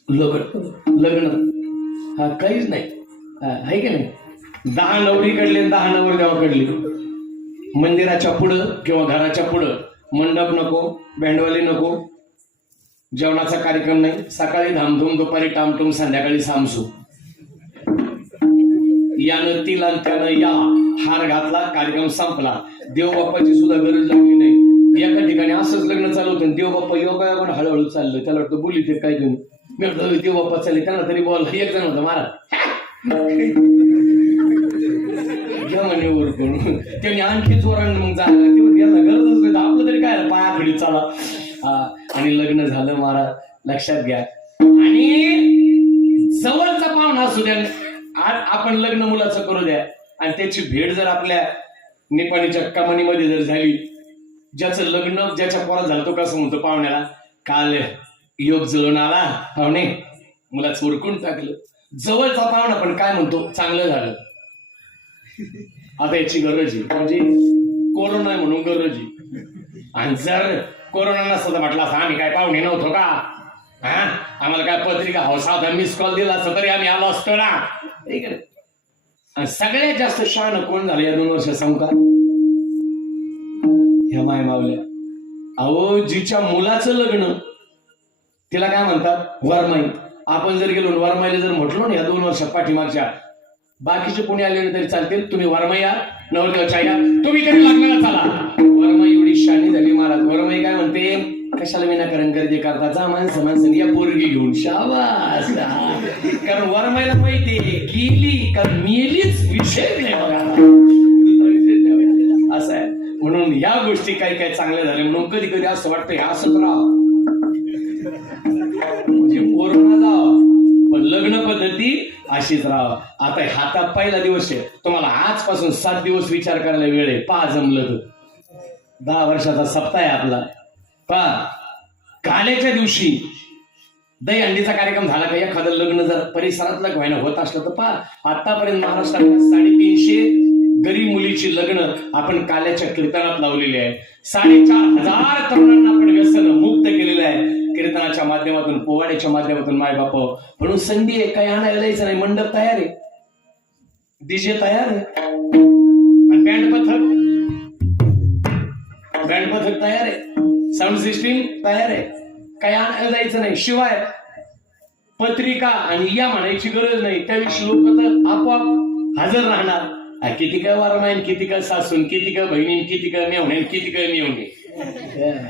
लग्न हा काहीच नाही, आहे की नाही. 10 नवरी कडले 10 नवरदेवाकडले. मंदिराच्या पुढं किंवा घराच्या पुढं मंडप नको, बँडवाले नको, जेवणाचा कार्यक्रम नाही. सकाळी धामधूम, दुपारी टामटूम, संध्याकाळी सामसू. यानं तिला त्यानं या हार घातला, कार्यक्रम संपला. देवबाप्पाची सुद्धा गरज लागली नाही. एका ठिकाणी असंच लग्न चालू होतं, देवबाप्पा योगा पण हळूहळू चाललं. त्याला वाटतं बोली ते काय घेऊन, मी म्हटलं देवबाप्पा चालले, त्यांना तरी बोल. एक जण होतं महाराज घ्या म्हणे उरकून. त्यांनी आणखी जोरानं मग जायला याला गरजच नाही, आपलं तरी काय पायाखडी चाला. आणि लग्न झालं महाराज, लक्षात घ्या. आणि जवळचा पाहुणा असू द्या, आज आपण लग्न मुलाचं करू द्या आणि त्याची भेट जर आपल्या निपाणीच्या कमानीमध्ये जर झाली, ज्याचं लग्न ज्याच्या पोरात झालं तो कसं म्हणतो पाहुण्याला, काल योग जुळून आला पाहुणे, मुलाचं उरकून टाकलं. जवळचा पाहुणा पण काय म्हणतो, चांगलं झालं. आता याची गरज आहे, म्हणजे कोरोना आहे म्हणून गरज आहे. आणि जर कोरोना नसतं म्हटलं असं आम्ही काय पाहुणे नव्हतो का, हा आम्हाला काय पत्रिका हौसा होता, मिस कॉल दिला असं तरी आम्ही आलो असतो ना. आणि सगळ्यात जास्त शहाणं कोण झालं या 2 वर्षात सांगू का? ह्या माय मावल्या. अहो, जिच्या मुलाचं लग्न तिला काय म्हणतात, वरमाई. आपण जर गेलो वरमाईला जर म्हटलो ना या 2 वर्षात पाठीमागच्या, बाकीचे कोणी आलेले तरी चालतील, तुम्ही वरमाई या, नवरदेवाच्या या, तुम्ही तरी लग्नाला चला. वरमाई एवढी शानी झाली महाराज. वरमाई काय म्हणते, कशाला विनाकारण गर्दी करता, जा माणसं या पोरगी घेऊन. शाबास. कारण वरमाईला माहितीये गेली का मेलीच, विषय नाही बघा, असं आहे. म्हणून या गोष्टी काही काही चांगल्या झाल्या. म्हणून कधी कधी असं वाटतं हे असंच राहा, म्हणजे कोरोना जावं पण लग्न पद्धती अशीच राहावं. आता हातात पहिला दिवस आहे, तुम्हाला आजपासून 7 दिवस विचार करायला वेळ आहे. पहा जमलं तर 10 वर्षाचा सप्ताह आहे आपला. पहा काल्याच्या दिवशी दही अंडीचा कार्यक्रम झाला का, एखादं लग्न जर परिसरातलं व्हायला होत असलं तर पहा आतापर्यंत महाराष्ट्रात 350 गरीब मुलीची लग्न आपण काल्याच्या कीर्तनात लावलेली आहे. 4,500 तरुणांना आपण व्यसन मुक्त केलेलं आहे. कीर्तनाच्या माध्यमातून, पोवाड्याच्या माध्यमातून माय बाप म्हणून संधी आहे. काही आणायला जायचं नाही. मंडप तयार आहे, डीजे तयार आहे, आणि बँड पथक तयार आहे, साऊंड सिस्टीम तयार आहे. काही आणायला जायचं नाही. शिवाय पत्रिका आणि या म्हणायची गरज नाही. त्या दिवशी लोक तर आपोआप हजर राहणार. किती काय वारमायन, किती काय सासून, किती काय बहिणी, किती काय मेवणे, किती काय मेवणे.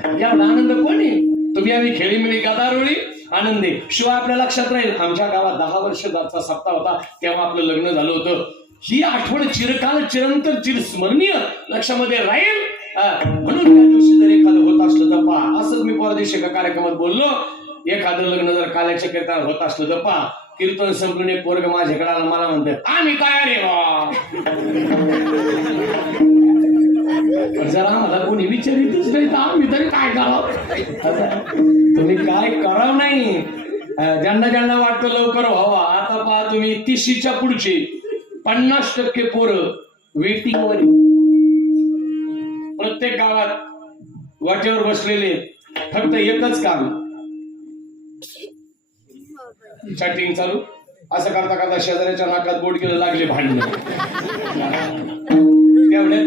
एवढा आनंद कोणी? तुम्ही आम्ही खेळी मिळी गदारोळी आनंदे. शिवाय आपल्या लक्षात राहील, आमच्या गावात 10 वर्षाचा सप्ताह होता, तेव्हा आपलं लग्न झालं होतं. ही आठवण चिरकाल चिरंतर चिरस्मरणीय लक्षामध्ये राहील. म्हणून त्या दिवशी जर एखादं होत असलं तर पहा. असंच मी परदेशी एका कार्यक्रमात बोललो, एखादं लग्न जर काल्याच्या कीर्तनात होत असलं तर पहा, कीर्तन संपून एक पोरग माझ्याकडे आला, मला म्हणतात आम्ही तयार आहे बा. जरा आम्हाला कोणी विचारितच नाही तर आम्ही तरी काय करावं? तुम्ही काय करावं नाही. ज्यांना ज्यांना वाटतं लवकर व्हावा, आता पहा तुम्ही 30च्या पुढचे 50% पोरं वेटिंग वर. प्रत्येक गावात वाटेवर बसलेले, फक्त एकच काम, चॅटिंग चालू. असं करता करता शेजाऱ्याच्या नाकात बोट गेलं, लागले भांडण.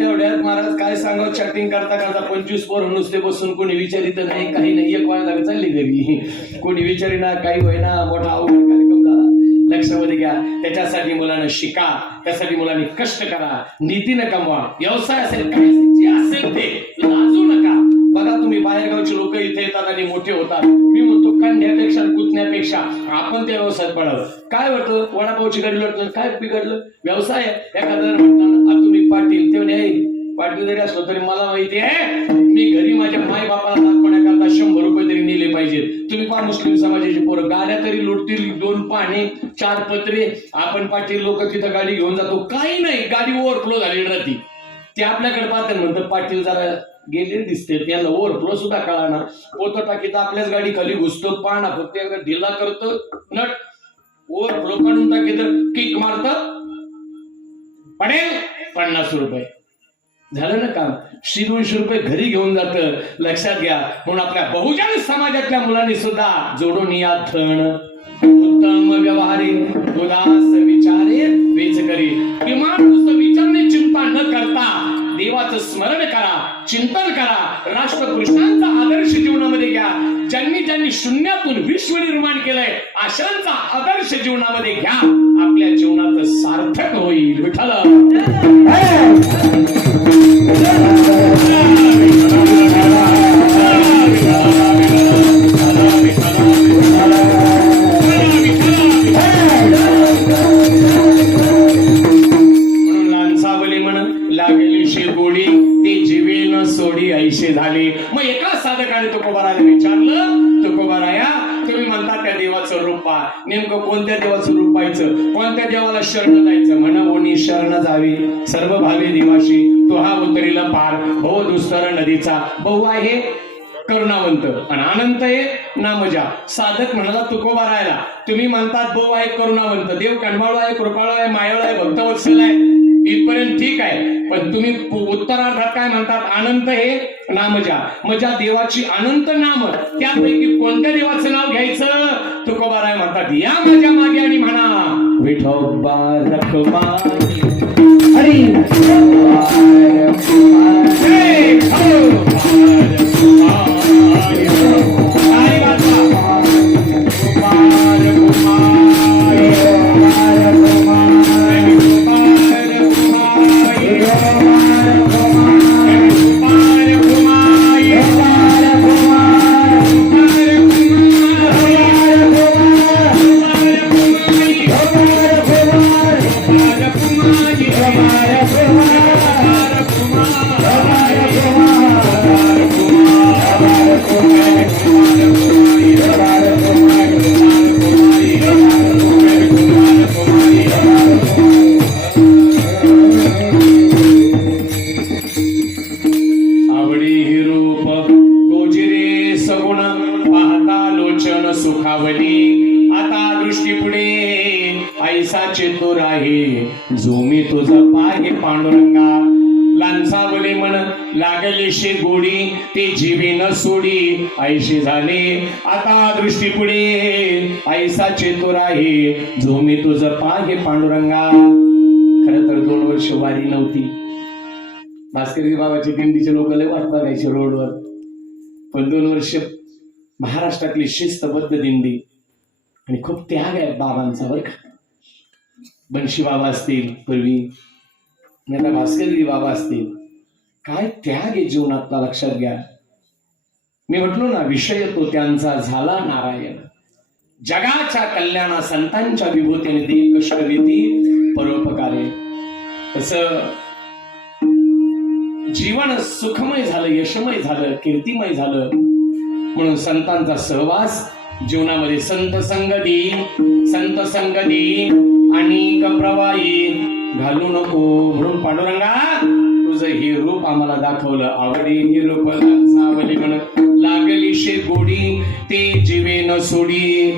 तेवढ्यात महाराज काय सांगावं, चॅटिंग करता करता 25 पोर नुसते बसून कोणी विचारित नाही, काही नाही. एक वाया चालली घरी, कोणी विचारिना, काही होईना. मोठा अवघड कार्यक्रम झाला. लक्षामध्ये घ्या. त्याच्यासाठी मुलांना शिका, त्यासाठी मुलांनी कष्ट करा, नीतीनं कमवा. व्यवसाय असेल, काय जे असेल ते लाजू नका. बघा तुम्ही बाहेरगावचे लोक इथे येतात आणि मोठे होतात. मी म्हणतो कांड्यापेक्षा कुतण्यापेक्षा आपण त्या व्यवसायात पडावं. काय वाटतं, वडापावची गाडी लोटलं, काय बिघडलं? व्यवसाय. एखादा म्हटलं तुम्ही पाटील, ते नाही पाटील जरी असलो तरी मला माहिती आहे, मी घरी माझ्या माय बापाला दाखवण्याकरता 100 रुपये तरी नेले पाहिजेत. तुम्ही पहा मुस्लिम समाजाची पोरं गाड्या तरी लुटतील, 2 पाने 4 पत्रे. आपण पाटील लोक तिथं गाडी घेऊन जातो, काही नाही, गाडी ओव्हरफ्लो झालेली राहते. ते आपल्याकडे पाहतात, म्हणतात पाटील जरा गेले दिसते, त्यांना ओव्हरफ्लो सुद्धा कळणार. पोतं टाकीत आपल्याच गाडी खाली घुसतो, पाना फक्त एकदा ढिला करतो, नट ओव्हरफ्लो काढून टाकी तर किक मारत, पडेल 50 रुपये. झालं ना काम. 100-200 रुपये घरी घेऊन जात. लक्षात घ्या. म्हणून आपल्या बहुजन समाजातल्या मुलांनी सुद्धा जोडून या धन उत्तम व्यवहारी उदास विचारे वेच करी. किमान नुसतं विचारणे चिंता न करता देवाचं स्मरण करा, चिंतन करा, राष्ट्रपुरुषांचा आदर्श जीवनामध्ये घ्या. ज्यांनी ज्यांनी शून्यातून विश्व निर्माण केलंय, अशांचा आदर्श जीवनामध्ये घ्या. आपल्या जीवनात सार्थक होईल. विठ्ठल ऐशे झाले. मग एका साधकाने तुकोबाराला विचारलं, तुकोबाराया तुम्ही म्हणता त्या देवाचं रूप पहा, नेमकं कोणत्या देवाचं रूप पाहायचं, कोणत्या देवाला शरण जायचं? म्हणून शरण जावी सर्व भावे देवाशी, तो हा उतरीला पार हो दुस्तर नदीचा. बहु आहे करुणावंत आणि अनंत आहे नामजा. साधक म्हणाला तुकोबारायला, तुम्ही म्हणतात बहु आहे करुणावंत, देव कणवाळू आहे, कृपाळू आहे, मायाळू आहे, भक्तवत्सल आहे, इथपर्यंत ठीक आहे. पण तुम्ही उत्तरार्धात काय म्हणतात? अनंत हे नामजा. मजा देवाची अनंत नाम, त्यापैकी कोणत्या देवाचं नाव घ्यायचं? तुकोबाराय म्हणतात या माझ्या मागे आणि म्हणा विठोबा रखमाई हरी सुखावली. आता दृष्टी पुढे ऐसा चेतुर आहे, जो मी तुझा पाहे पांडुरंगा. लांसावले मन लागलीशी गोडी ते जीवे न सोडी ऐशी झाले आता दृष्टी पुढे ऐसा चेतुर आहे जो मी तुझं पाहे पांडुरंगा. खरं तर 2 वर्ष वारी नव्हती. भास्करजी बाबाच्या दिंडीचे लोक लय वाट बघायचे रोडवर. पण 2 वर्ष महाराष्ट्रातली शिस्तबद्ध दिंडी आणि खूप त्याग आहे बाबांचा बरं का. बनशी बाबा असतील पूर्वी, नाही तर भास्करजी बाबा असतील, काय त्याग आहे जीवनातला लक्षात घ्या. मी म्हटलो ना, विषय तो त्यांचा झाला नारायण. जगाच्या कल्याणा संतांच्या विभूतीने दे कष्टरीती परोपकारे. तसं जीवन सुखमय झालं, यशमय झालं, कीर्तिमय झालं म्हणून संतांचा सहवास जीवनामध्ये संत संगती आणि प्रवाही घालू नको. म्हणून पांडुरंगा तुझं हे रूप आम्हाला दाखवलं. आवडी हे रूप सावली म्हणत लागली शे गोडी ते जीवे न सोडी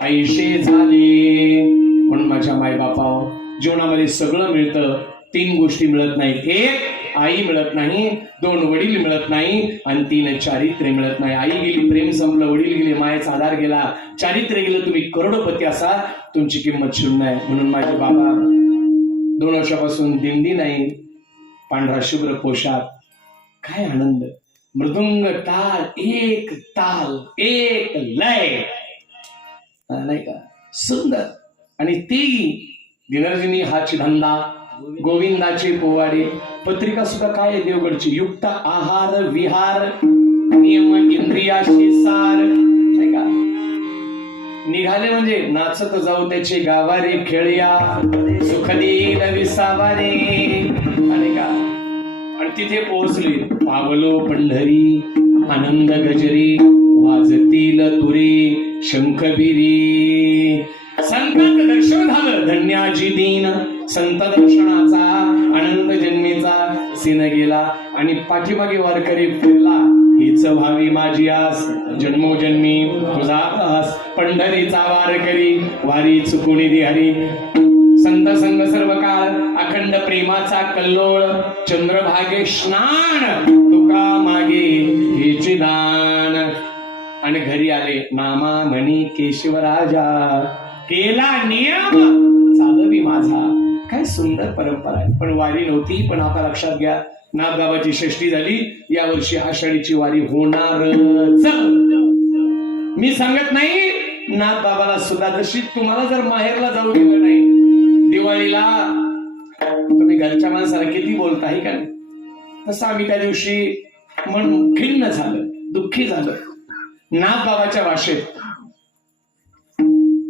ऐशे झाले. म्हणून माझ्या मायबापाव जीवनामध्ये सगळं मिळतं, 3 गोष्टी मिळत नाहीत. 1 आई मिळत नाही, 2 वडील मिळत नाही आणि 3 चारित्र्य मिळत नाही. आई गेली प्रेम संपलं, वडील गेले मायेचा आधार गेला, चारित्र्य गेलं तुम्ही करोडपती असा तुमची किंमत शून्य आहे. म्हणून माझे बाबा 2 वर्षापासून दिंडी नाही, पांढरा शुभ्र पोशाख, काय आनंद. मृदुंग टाळ, एक ताल एक लय, नाही का सुंदर. आणि ती दिनर्जिनी हाची धंदा, गोविंदाचे पोवाडे. पत्रिका सुद्धा काय आहे देवगडची, युक्त आहार विहार नियम इंद्रियाशी सार, नाही का. निघाले म्हणजे नाचत जाऊ त्याचे गावारे खेळया सुख देईल विसावारे, नाही का. आणि तिथे पोहोचले, पावलो पंढरी आनंद गजरी वाजतील तुरे शंखबिरी. संतांचं दर्शन झालं धन्याजी दीन, संत दर्शनाचा आनंद जन्मीचा सीन गेला. आणि पाठीमागे वारकरी फिरला, हीच व्हावी माझी आस जन्मोजन्मी तुझा आस. पंढरीचा वारकरी वारी चुकुनी दिहारी. संत संग सर्व काळ अखंड प्रेमाचा कल्लोळ. चंद्रभागे स्नान तुका मागे हेचे दान. आणि घरी आले, नामा म्हणी केशवराजा केला नियम चालवी माझा. काय सुंदर परंपरा आहे. पण वारी नव्हती. पण आता लक्षात घ्या, नागबाबाची षष्ठी झाली, या वर्षी आषाढीची वारी होणारच. मी सांगत नाही नागबाबाला सुद्धा, जशी तुम्हाला जर माहेरला जाऊ दिलं नाही दिवाळीला, तुम्ही घरच्या माणसाला किती बोलताय का नाही, तसं आम्ही त्या दिवशी मन खिन्न झालं, दुःखी झालं. नागबाबाच्या भाषेत,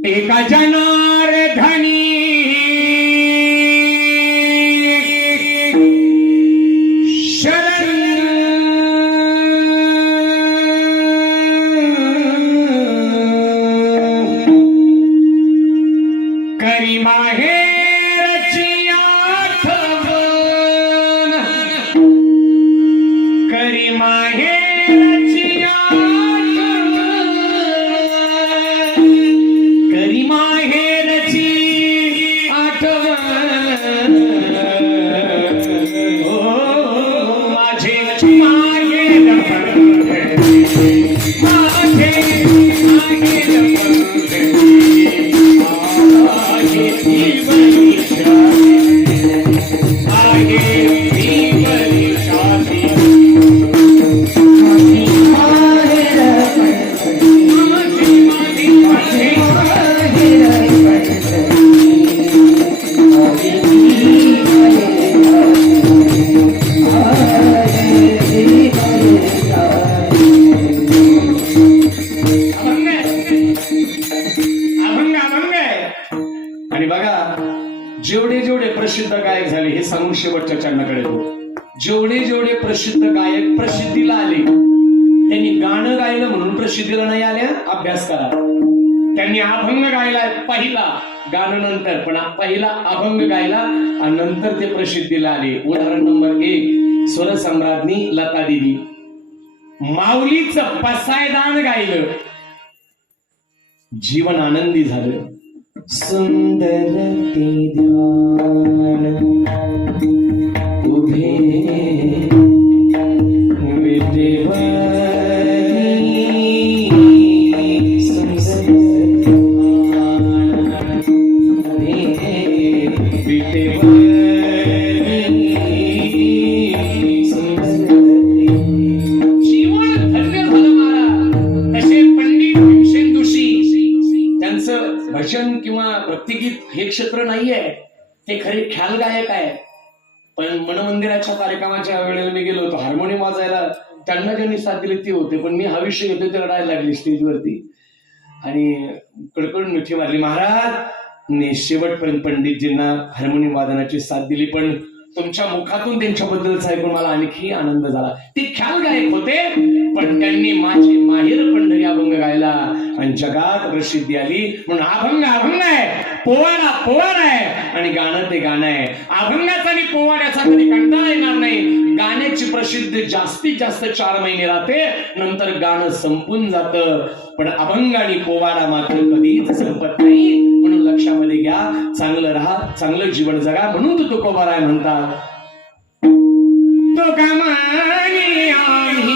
एका जनार्दनी करी माहेरची आठवण, करी माहेरची आठवण, करी माहेरची आठवण. ओ माझे माहेर प्रसिद्ध गायक झाले हे सांगून शेवटच्या चरणाकडे जेवढे जेवढे प्रसिद्ध गायक प्रसिद्धीला आले, त्यांनी गाणं गायलं म्हणून प्रसिद्धीला नाही आल्या, अभ्यास करा. त्यांनी अभंग गायला पहिला, गाणं नंतर, पण पहिला अभंग गायला आणि नंतर ते प्रसिद्धीला आले. उदाहरण नंबर 1, स्वरसम्राज्ञी लता दिदी. माऊलीचं पसायदान गायलं, जीवन आनंदी झालं. सुंदर ते ध्यान उभे प्रवचन किंवा भक्तिगीत हे क्षेत्र नाहीये, ते खरे ख्याल गायक आहे. पण मनमंदिराच्या कार्यक्रमाच्या वेळेला मी गेलो होतो हार्मोनियम वाजायला, त्यांना ज्यांनी साथ दिली ती होते, पण मी हा विषय घेतो ते रडायला लागली स्टेजवरती आणि कडकडून मिठी मारली. महाराज शेवटपर्यंत पंडितजींना हार्मोनियम वादनाची साथ दिली, पण तुमच्या मुखातून त्यांच्याबद्दलच ऐकून मला आणखी आनंद झाला. ते ख्याल गायक होते, पण त्यांनी माझी माहेर पंढरी अभंग गायला आणि जगात प्रसिद्धी आली. म्हणून अभंग अभंग आहे, पोवाडा पोवाडा आहे आणि गाणं ते गाणं आहे. अभंगाचा आणि पोवाड्याचा कधी कंटाळा येणार नाही. गाण्याची प्रसिद्धी जास्तीत जास्त 4 महिने राहते, नंतर गाणं संपून जातं. पण अभंग आणि पोवाडा मात्र कधीच संपत नाही. म्हणून लक्षामध्ये घ्या, चांगलं राहा, चांगलं जीवन जगा. म्हणून तो तुकोबाराय म्हणतात, तो कामानी आम्ही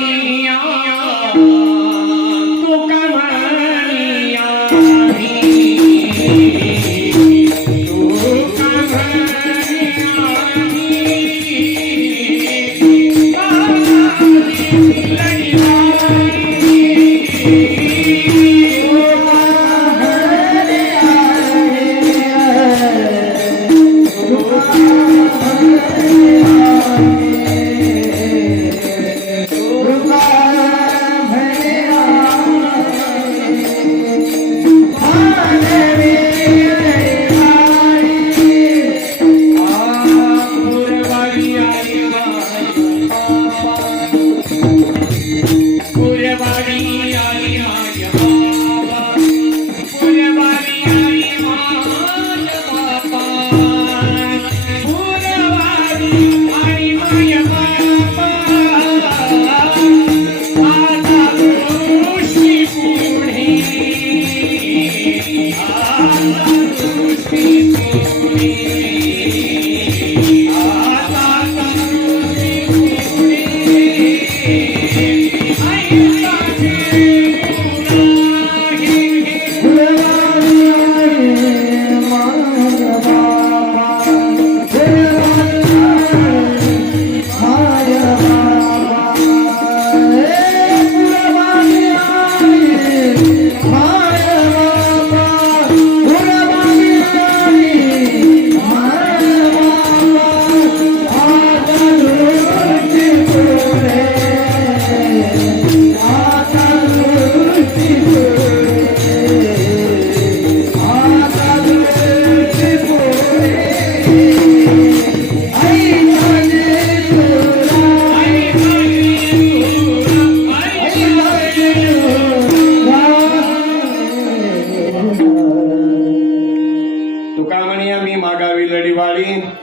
तो कामानी आम्ही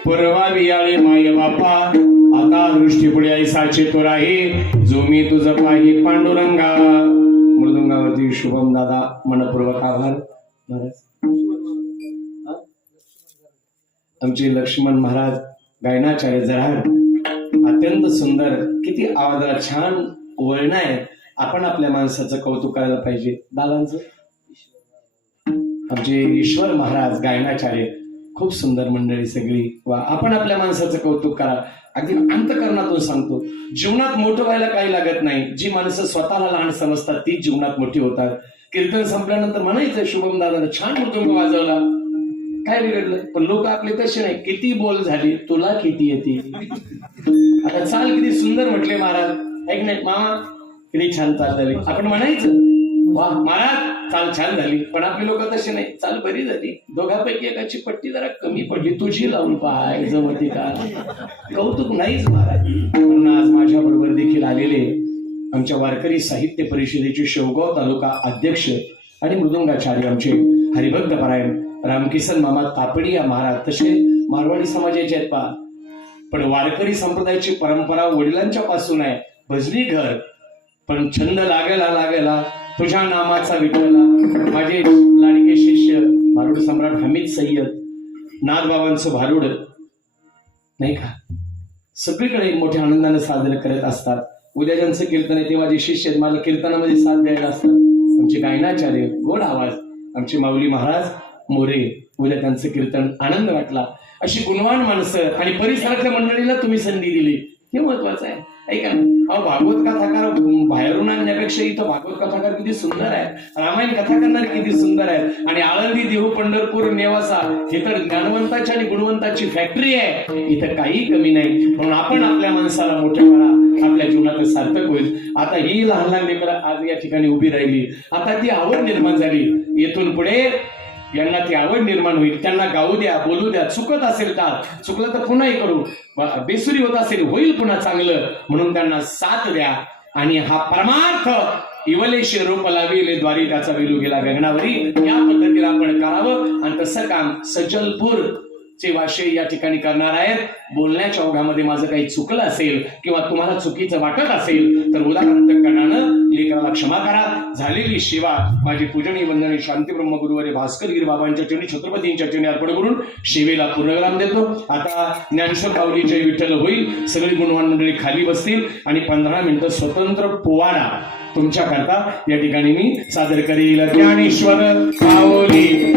पुरवावी आळे माय बापा, आता दृष्टी पुढे ऐसाचे तो राही, जो मी तुझ पाही पांडुरंगा. मृदुंगावरती शुभम दादा मनपूर्वक आभार. महाराज आमचे लक्ष्मण महाराज गायनाचार्य जराड, अत्यंत सुंदर, किती आवाजाला छान वळण आहे. आपण आपल्या माणसाचं कौतुक करायला पाहिजे. दादांचं आमचे ईश्वर महाराज गायनाचार्य, खूप सुंदर मंडळी सगळी. वा, आपण आपल्या माणसाचं कौतुक करा. अगदी अंतकरणातून सांगतो, जीवनात मोठं व्हायला काही लागत नाही. जी माणसं स्वतःला लहान समजतात ती जीवनात मोठी होतात. कीर्तन संपल्यानंतर म्हणायचं शुभम दादाला छान मृदुंग वाजवला, काय बिघडलं. पण लोक आपले तसे नाही, किती बोल झाली, तुला किती येते. आता चाल किती सुंदर म्हटले महाराज, ऐक नाही मामा किती छान चाल झाली. आपण म्हणायचं वा महाराज चाल छान झाली. पण आपले लोक तसे नाही, चाल बरी झाली, दोघांपैकी एकाची पट्टी जरा कमी पडली, तुझी लावून पाय जमती का. कौतुक नाहीच महाराज. म्हणून आज माझ्या बरोबर देखील आलेले आमच्या वारकरी साहित्य परिषदेचे शेवगाव तालुका अध्यक्ष आणि मृदुंगाचार्य आमचे हरिभक्त परायण रामकिसन मामा तापडिया महाराज, तसे मारवाडी समाजाचे आहेत पहा. पण वारकरी संप्रदायाची परंपरा वडिलांच्या पासून आहे, भजनी घर. पण छंद लागला तुझ्या नामाचा विठ्ठला. माझे लाडके शिष्य भारुड सम्राट हमीद सय्यद, नाथबाबांचं भारुड नाही का, सगळीकडे मोठ्या आनंदाने साजरे करत असतात. उद्या ज्यांचं कीर्तन आहे ते माझे शिष्य आहेत, मला कीर्तनामध्ये साथ द्यायला असतात. आमचे गायनाचार्य, गोड आवाज, आमचे माऊली महाराज मोरे, उद्या त्यांचं कीर्तन. आनंद वाटला. अशी गुणवान माणसं आणि परिसरातल्या मंडळीला तुम्ही संधी दिली, हे महत्वाचं आहे. ऐका ना, अहो भागवत कथाकार बाहेरून आणण्यापेक्षा इथं भागवत कथाकार किती सुंदर आहे, रामायण कथा करणारे किती सुंदर आहेत. आणि आळंदी, देहू, पंढरपूर, नेवासा हे तर ज्ञानवंताची आणि गुणवंताची फॅक्टरी आहे. इथं काही कमी नाही. म्हणून आपण आपल्या माणसाला मोठ्या करा, आपल्या जीवनात सार्थक होईल. आता ही लहान लहान लेकरं आज या ठिकाणी उभी राहिली. आता ती आवड निर्माण झाली. येथून पुढे यांना ती आवड निर्माण होईल. त्यांना गाऊ द्या, बोलू द्या. चुकत असेल तर चुकलं तर पुन्हाही करू, बेसुरी होत असेल होईल पुन्हा चांगलं, म्हणून त्यांना साथ द्या. आणि हा परमार्थ इवलेश रूप लाविले द्वारिकाचा विलू गेला गगनावरी, या पद्धतीला आपण करावं. आणि तसं काम सज्जलपूर चे वाशे या ठिकाणी करणार आहेत. बोलण्याच्या ओघामध्ये माझं काही चुकलं असेल किंवा तुम्हाला चुकीचं वाटत असेल तर उदाहरणानं लेकराला क्षमा करा. झालेली सेवा माझी पूजनीय वंदनीय शांती ब्रह्म गुरुवारी भास्करगिरी बाबांच्या चरणी, छत्रपतींच्या चरणी अर्पण करून सेवेला पूर्णविराम देतो. आता ज्ञानेश्वर माऊली जय विठ्ठल होईल. सगळी गुणवान मंडळी खाली बसतील आणि 15 मिनिटं स्वतंत्र पोवाडा तुमच्या करता या ठिकाणी मी सादर करील. ज्ञानेश्वर माऊली